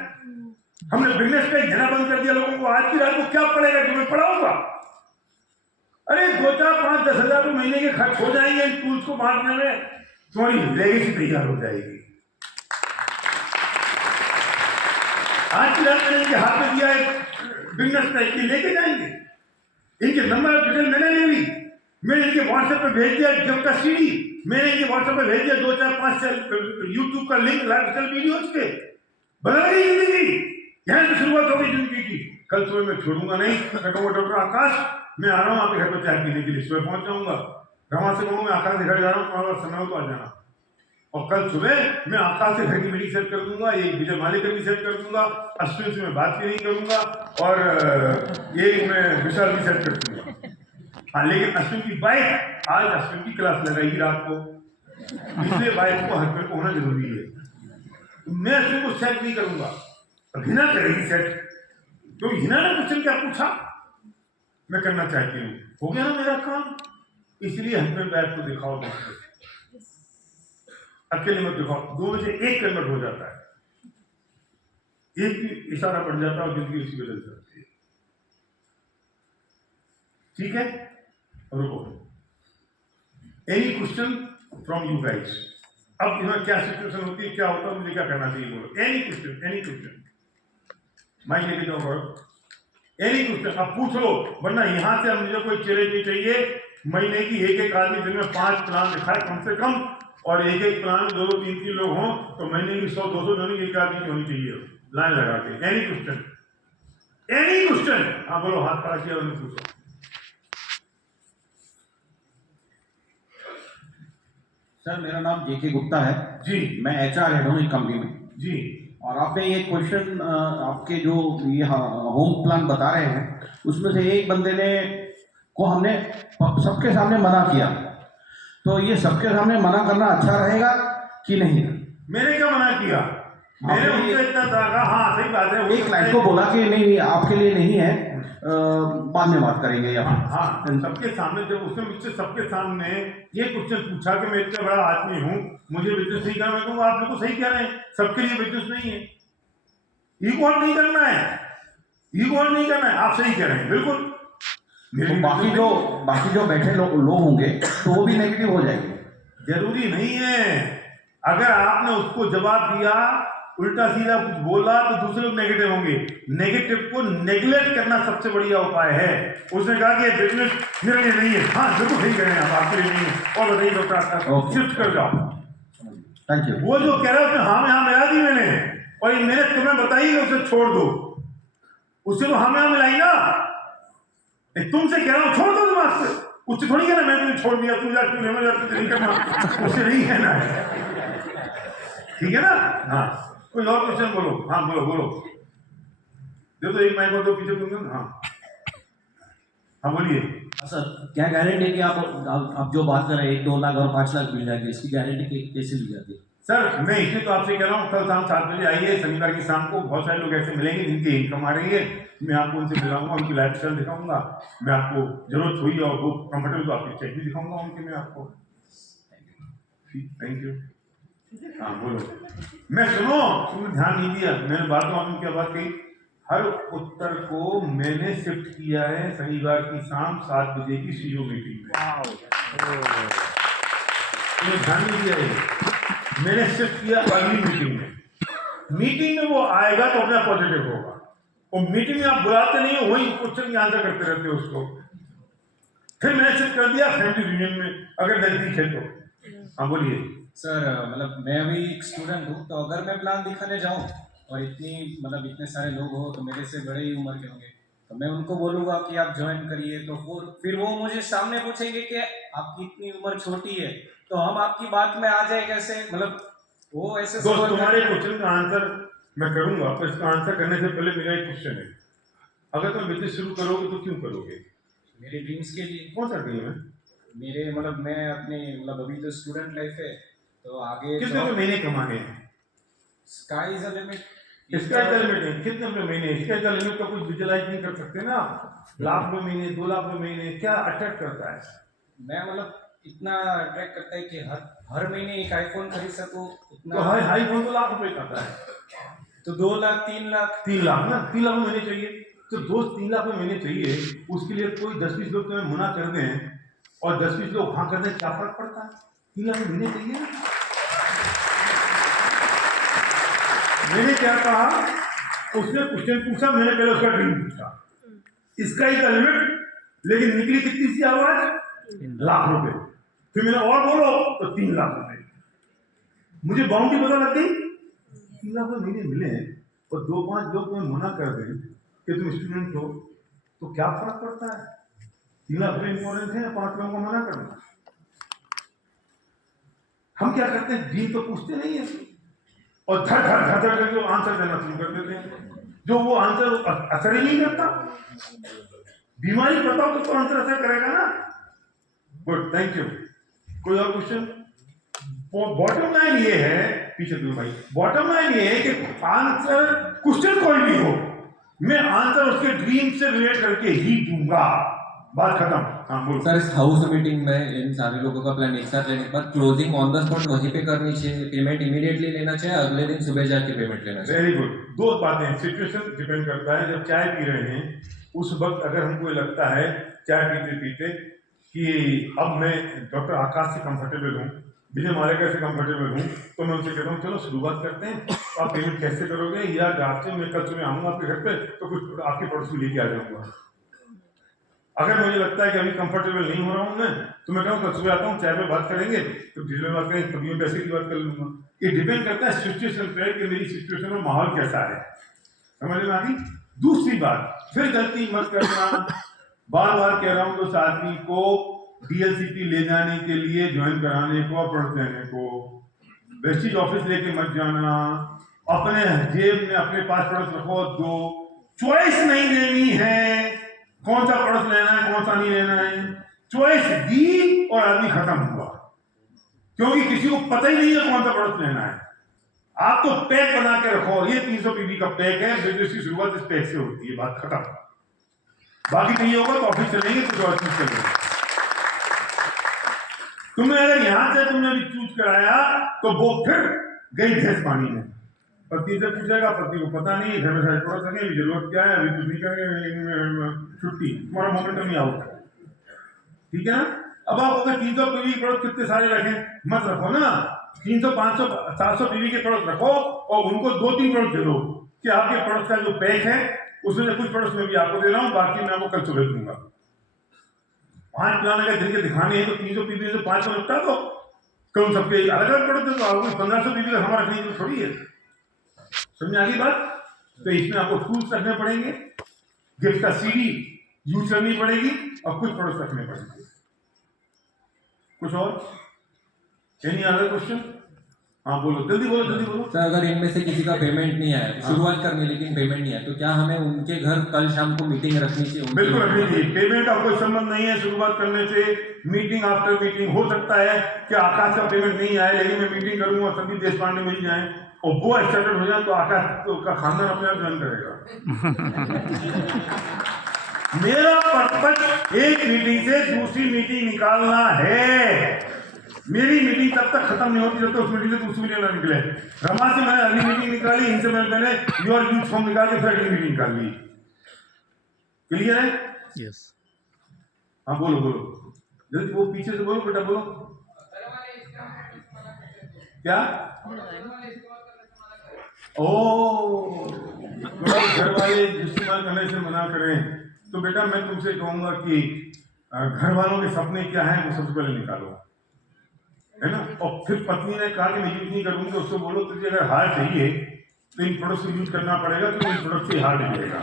हमने बिजनेस पे देना बंद कर दिया लोगों को। आज की रात को क्या पड़ेगा जो मैं पढ़ाऊंगा। अरे 2, 4, 5, 10 हजार रुपए महीने के खर्च हो जाएंगे इन टूल्स को बांटने में, तुम्हारी लेगेसी तैयार हो जाएगी। आज की रात मैंने इनके हाथ में दिया है बिजनेस पैक, लेके जाएंगे। इनके नंबर ऑफ डिटेल मैंने ले ली, मैंने इनके व्हाट्सएप पे भेज दिया गिफ्ट का सीडी, मैंने इनके व्हाट्सएप पे भेज दिया 2, 4, 5 यूट्यूब का लिंक, लाइफस्टाइल वीडियोज के। बदल गई जिंदगी, यहां से शुरुआत हो गई जिंदगी की। कल सुबह मैं छोड़ूंगा नहीं, मैं कहूँगा डॉक्टर आकाश मैं आ रहा हूँ आपके घर पर चाय पीने के लिए, सुबह पहुंच जाऊंगा। रमा से कहूँगा मैं आकाश के घर जा रहा हूँ, तुम्हारा समय हो तो आ जाना। और कल सुबह मैं आकाश से घर की मीटिंग सेट कर दूंगा, ये विजय मालिक भी सेट कर दूंगा, अश्विन से मैं बात भी नहीं करूंगा, और ये मैं विशाल भी सेट कर दूंगा। हाँ, लेकिन अश्विन की वाइफ, आज अश्विन की क्लास लगाएगी रात को, इसलिए वाइफ को हस्बैंड को होना जरूरी है। तो मैं अश्विन को सेट नहीं करूंगा, हिना करेगी सेट। तो हिना ने क्वेश्चन क्या पूछा, मैं करना चाहती हूँ, हो गया ना मेरा काम। इसलिए हस्बैंड वाइफ को दिखाओ, अकेले मत दिखाओ। 2 में से 1 कन्वर्ट हो जाता है, एक भी इशारा बढ़ जाता है और जिंदगी उसी बदल जाती है। ठीक है, रुको। Any question from you guys. अब यहाँ क्या सिचुएशन होती है, क्या होता है, मुझे क्या करना चाहिए, बोलो। एनी क्वेश्चन माइक लेके जाओ और एनी क्वेश्चन अब पूछ लो, वरना यहाँ से अब मुझे कोई चैलेंज नहीं चाहिए। महीने की एक आदमी दिन में 5 प्लान दिखाए कम से कम, और एक प्लान 2, 3 लोग हों तो महीने की 100-200 जोनी एक आदमी की होनी चाहिए, लाइन लगा के। एनी क्वेश्चन, हाँ बोलो, हाथ खड़ा किया उन्हें पूछो। सर मेरा नाम जेके गुप्ता है जी, मैं HR हेड हूँ एक कंपनी में जी। और आपने ये क्वेश्चन आपके जो ये होम प्लान बता रहे हैं, उसमें से एक बंदे ने को हमने सबके सामने मना किया, तो ये सबके सामने मना करना अच्छा रहेगा कि नहीं? मैंने क्या मना किया, मैंने उनसे इतना कहा, हाँ सही बात है। एक क्लाइंट को बोला कि नहीं आपके लिए नहीं है, बाद में बात करेंगे या हाँ, सबके सामने जब उसने मुझसे सबके सामने ये क्वेश्चन पूछा कि मैं इतना बड़ा आदमी हूँ, मुझे बिजनेस नहीं करना, मैं कहूँगा आप बिल्कुल सही कह रहे हैं, सबके लिए बिजनेस नहीं है, ईगो हर्ट नहीं करना है, आप सही कह रहे हैं बिल्कुल। तो बाकी जो बैठे लोग होंगे तो वो भी नेगेटिव हो जाएंगे। जरूरी नहीं है, अगर आपने उसको जवाब दिया, उल्टा सीधा कुछ बोला तो दूसरे लोग नेगेटिव होंगे। नेगेटिव को नेग्लेक्ट करना सबसे बढ़िया उपाय है। उसने कहा कि बिजनेस मेरे लिए नहीं है, हाँ बिल्कुल सही कह रहे हैं आप, आपके लिए नहीं है। और बताइए डॉक्टर, शिफ्ट कर जाओ। Thank you. वो जो कह रहा है उसने हाँ में हाँ मिला दी मैंने, और ये मैंने तुम्हें बताई कि उसे छोड़ दो, उससे तो हाँ में हाँ मिलाई ना। तुमसे कह रहा हूँ छोड़ दो दिमाग से, उससे थोड़ी कहना मैं तुझे छोड़ दिया, तू जा तू नहीं करना, उससे नहीं कहना है, ठीक है ना। हाँ कोई और क्वेश्चन बोलो। हाँ बोलो बोलो, देखो एक माइक और दो पीछे तुम। हाँ हाँ बोलिए। सर क्या गारंटी है कि आप जो बात कर रहे हैं 1-2 लाख और 5 लाख मिल जाएंगे, इसकी गारंटी कैसे ली जाती है? सर मैं इसलिए तो आपसे कह रहा हूँ कल शाम 7 बजे आइए, शनिवार की शाम को बहुत सारे लोग ऐसे मिलेंगे जिनकी इनकम आ रही है, मैं आपको उनसे मिलाऊंगा, उनकी लाइफ स्टाइल दिखाऊंगा, मैं आपको जरूरत हुई और वो कंफर्टेबल तो आपके चेक भी दिखाऊंगा उनके मैं आपको। Thank you. हाँ बोलो। मैं सुनो, तुमने ध्यान नहीं दिया, मैंने बात तो आपने क्या बात कही, हर उत्तर को मैंने शिफ्ट किया है शनिवार की शाम 7 बजे की सीईओ मीटिंग में। तुमने ध्यान नहीं दिया है, मैंने शिफ्ट किया अगली मीटिंग में। मीटिंग में वो आएगा तो अपना पॉजिटिव होगा, और मीटिंग में आप बुलाते नहीं हो, वही क्वेश्चन की आंसर करते रहते हो उसको। फिर मैंने शिफ्ट कर दिया फैमिली यूनियन में, अगर नजदीक है तो। हाँ बोलिए। सर मतलब मैं अभी एक स्टूडेंट हूँ, तो अगर मैं प्लान दिखाने जाऊँ और इतने सारे लोग हो तो मेरे से बड़े ही उम्र के होंगे, तो मैं उनको बोलूँगा कि आप ज्वाइन करिए, तो फिर वो मुझे सामने पूछेंगे कि आपकी इतनी उम्र छोटी है, तो हम आपकी बात में आ जाए कैसे? मतलब वो ऐसे दोस्त तुम्हारे क्वेश्चन का आंसर मैं करूंगा, पर इसका आंसर करने से पहले मेरा एक क्वेश्चन है, अगर तुम बिजनेस शुरू करोगे तो क्यों करोगे? मेरे ड्रीम्स के लिए। कौन सा ड्रीम है? मेरे मैं अपने अभी तो स्टूडेंट लाइफ है, तो आगे कितने रुपए महीने कमाने हैं? Sky is the limit. Sky the limit है, कितने रुपए महीने? स्काई द लिमिट का कुछ विजुअलाइज नहीं कर सकते ना आप? लाख रुपए महीने, 2 लाख रुपए महीने, क्या अट्रैक्ट करता है? मैं इतना अट्रैक्ट करता है कि हर महीने एक आईफोन खरीद सकूं, इतना। तो हाई फोन तो लाख रुपए का आता है, तो 2 लाख 3 लाख 3 लाख ना, 3 लाख महीने चाहिए। तो दोस्त 3 लाख महीने चाहिए, उसके लिए कोई 10-20 लोग तुम्हें मना कर दें और 10-20 लोग हाँ कर दें, क्या फर्क पड़ता है? 3 लाख महीने चाहिए ना। मैंने क्या कहा, उसने क्वेश्चन पूछा, मैंने पहले उसका ड्रीम पूछा, इसका ही लिमिट, लेकिन निकली कितनी सी आवाज? लाख रुपए। फिर मैंने और बोलो तो 3 लाख रुपए। मुझे बाउंड्री पता लग गई, 3 लाख रुपए महीने मिले और 2-5 लोग तुम्हें मना कर दें कि तुम स्टूडेंट हो, तो क्या फर्क पड़ता है? 3 लाख रुपए इंपॉर्टेंट है या 5 लोगों को मना करना? हम क्या करते हैं, ड्रीम तो पूछते नहीं है और धड़ धड़ धड़ धड़ करके आंसर देना शुरू कर देते हैं, जो वो आंसर असर ही नहीं करता। बीमारी बताओ तो आंसर असर करेगा ना। Good, thank you. कोई और क्वेश्चन? बॉटम लाइन ये है, पीछे दो भाई, बॉटम लाइन ये है कि आंसर क्वेश्चन कोई भी हो, मैं आंसर उसके ड्रीम से रिलेट करके ही दूंगा, बात खत्म। हाँ बोलो। सर इस हाउस मीटिंग में इन सारे लोगों का प्लान एक साथ लेने के बाद क्लोजिंग ऑन द स्पॉट वहीं पे करनी चाहिए, पेमेंट इमीडिएटली लेना चाहिए, अगले दिन सुबह जाके पेमेंट लेना चाहिए? Very good. 2 बातें, सिचुएशन डिपेंड करता है। जब चाय पी रहे हैं उस वक्त अगर हमको लगता है चाय पीते पीते कि अब मैं डॉक्टर आकाश से कंफर्टेबल हूँ, विजय मालेकर से कंफर्टेबल हूँ, तो मैं उनसे कहता हूँ चलो शुरुआत करते हैं, तो आप पेमेंट कैसे करोगे? या आपसे मैं कल सुबह आऊँगा आपके घर पे, तो कुछ आपके पड़ोसी लेके आ जाऊँगा। अगर मुझे लगता है कि अभी कंफर्टेबल नहीं हो रहा हूँ मैं, तो मैं कहूँ कल सुबह आता हूँ, चाय पे बात करेंगे, तो डिटेल में बात करेंगे, तभी मैं पैसे की बात कर लूँगा। ये डिपेंड करता है सिचुएशन पे कि मेरी सिचुएशन में माहौल कैसा है, समझ में आ गई? दूसरी बात, फिर गलती मत करना, बार बार कह रहा हूँ, तो उस आदमी को डीएलसीपी ले जाने के लिए, ज्वाइन कराने को, पढ़ देने को, वेस्टिज ऑफिस लेके मत जाना, अपने जेब में अपने पास पड़ोस रखो। 2 चॉइस नहीं देनी है, कौन सा पड़ोस लेना है कौन सा नहीं लेना है, चॉइस दी और आदमी खत्म हुआ, क्योंकि किसी को पता ही नहीं है कौन सा पड़ोस लेना है। आप तो पैक बना के रखो, ये 300 पीवी का पैक है, बिजनेस की शुरुआत इस पैक से होती है, बात खत्म। बाकी नहीं होगा तो ऑफिस चलेंगे, कुछ और चीज चलेंगे। तुमने अगर यहां से तुमने अभी चूज कराया तो वो फिर गई भैंस पानी में। पति से पूछेगा, पति को पता नहीं, घर में सारे पड़ोस सके, जरूरत क्या है, अभी कुछ नहीं करेंगे, छुट्टी, तुम्हारा मोमेंटम नहीं आउट, ठीक है ना? अब आप अगर 300 पीवी के पड़ोस कितने सारे रखें, मत रखो ना, 300, 500, 700 पीवी के पड़ोस रखो और उनको 2-3 पड़ोस दे दो कि आपके पड़ोस का जो पैक है उसमें से कुछ पड़ोस में भी आपको दे रहा हूँ, बाकी मैं आपको कल सुबह दूंगा। 5 पिलाने का दिन के दिखाने हैं तो 300 पीवी से 500 निपटा दो, कौन सबके अलग अलग प्रोडक्ट तो आपको 1500 दीजिए हमारा खरीद थोड़ी है। समझ आ गई बात? तो इसमें आपको टूल्स रखने पड़ेंगे, गिफ्ट का सीडी यूज करनी पड़ेगी और कुछ प्रोडक्ट रखने पड़ेंगे। कुछ और? Any other question? हाँ बोलो, जल्दी बोलो, जल्दी बोलो। सर अगर इनमें से किसी का पेमेंट नहीं आया, शुरुआत करनी लेकिन पेमेंट नहीं आया, तो क्या हमें उनके घर कल शाम को मीटिंग रखनी चाहिए? बिल्कुल रखनी चाहिए। पेमेंट का कोई संबंध नहीं है शुरुआत करने से। मीटिंग आफ्टर मीटिंग हो सकता है कि आकाश का पेमेंट नहीं आए, लेकिन मैं मीटिंग करूंगा और सभी देश पांडे मिल जाए और वो एक्साइटेड हो जाए तो आकाश का खानदान अपने आप ज्वाइन करेगा। मेरा पर्पज एक मीटिंग से दूसरी मीटिंग निकालना है। मेरी मीटिंग तब तक खत्म नहीं होती जब तक उस मीटिंग से दूसरी मीटिंग ना निकले। रमा से मैंने अगली मीटिंग निकाली, इनसे मैंने योर यूथ फॉर्म निकाल के फिर अगली मीटिंग निकाल ली। क्लियर है? यस। हाँ बोलो बोलो जल्दी, वो पीछे से बोलो बेटा, बोलो क्या? ओ घर वाले इस्तेमाल करने से मना करें तो बेटा मैं तुमसे कहूंगा कि घर वालों के सपने क्या हैं वो सबसे पहले निकालो, है ना। और फिर पत्नी ने कहा कि मैं यूज नहीं करूंगी, उसको बोलो तुझे अगर हार चाहिए तो इन प्रोडक्ट से यूज करना पड़ेगा, तो इन प्रोडक्ट से हार मिलेगा।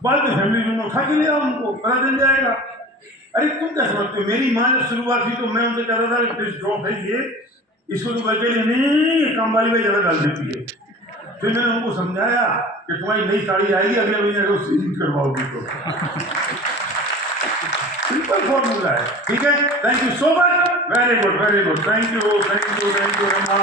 बाद में फैमिली रूम में उठा के ले आओ, उनको पता चल जाएगा। अरे तुम क्या समझते हो, मेरी माँ जब शुरुआत हुई तो मैं उनसे कहता था कि ड्रॉप है ये, इसको तो बच्चे नहीं काम वाली में ज्यादा डाल देती है। फिर मैंने उनको समझाया कि तुम्हारी नई साड़ी आएगी अगले महीने को यूज करवाओगी तो। सिंपल फॉर्मूला है, ठीक है। Thank you so much, very good, thank you Rama.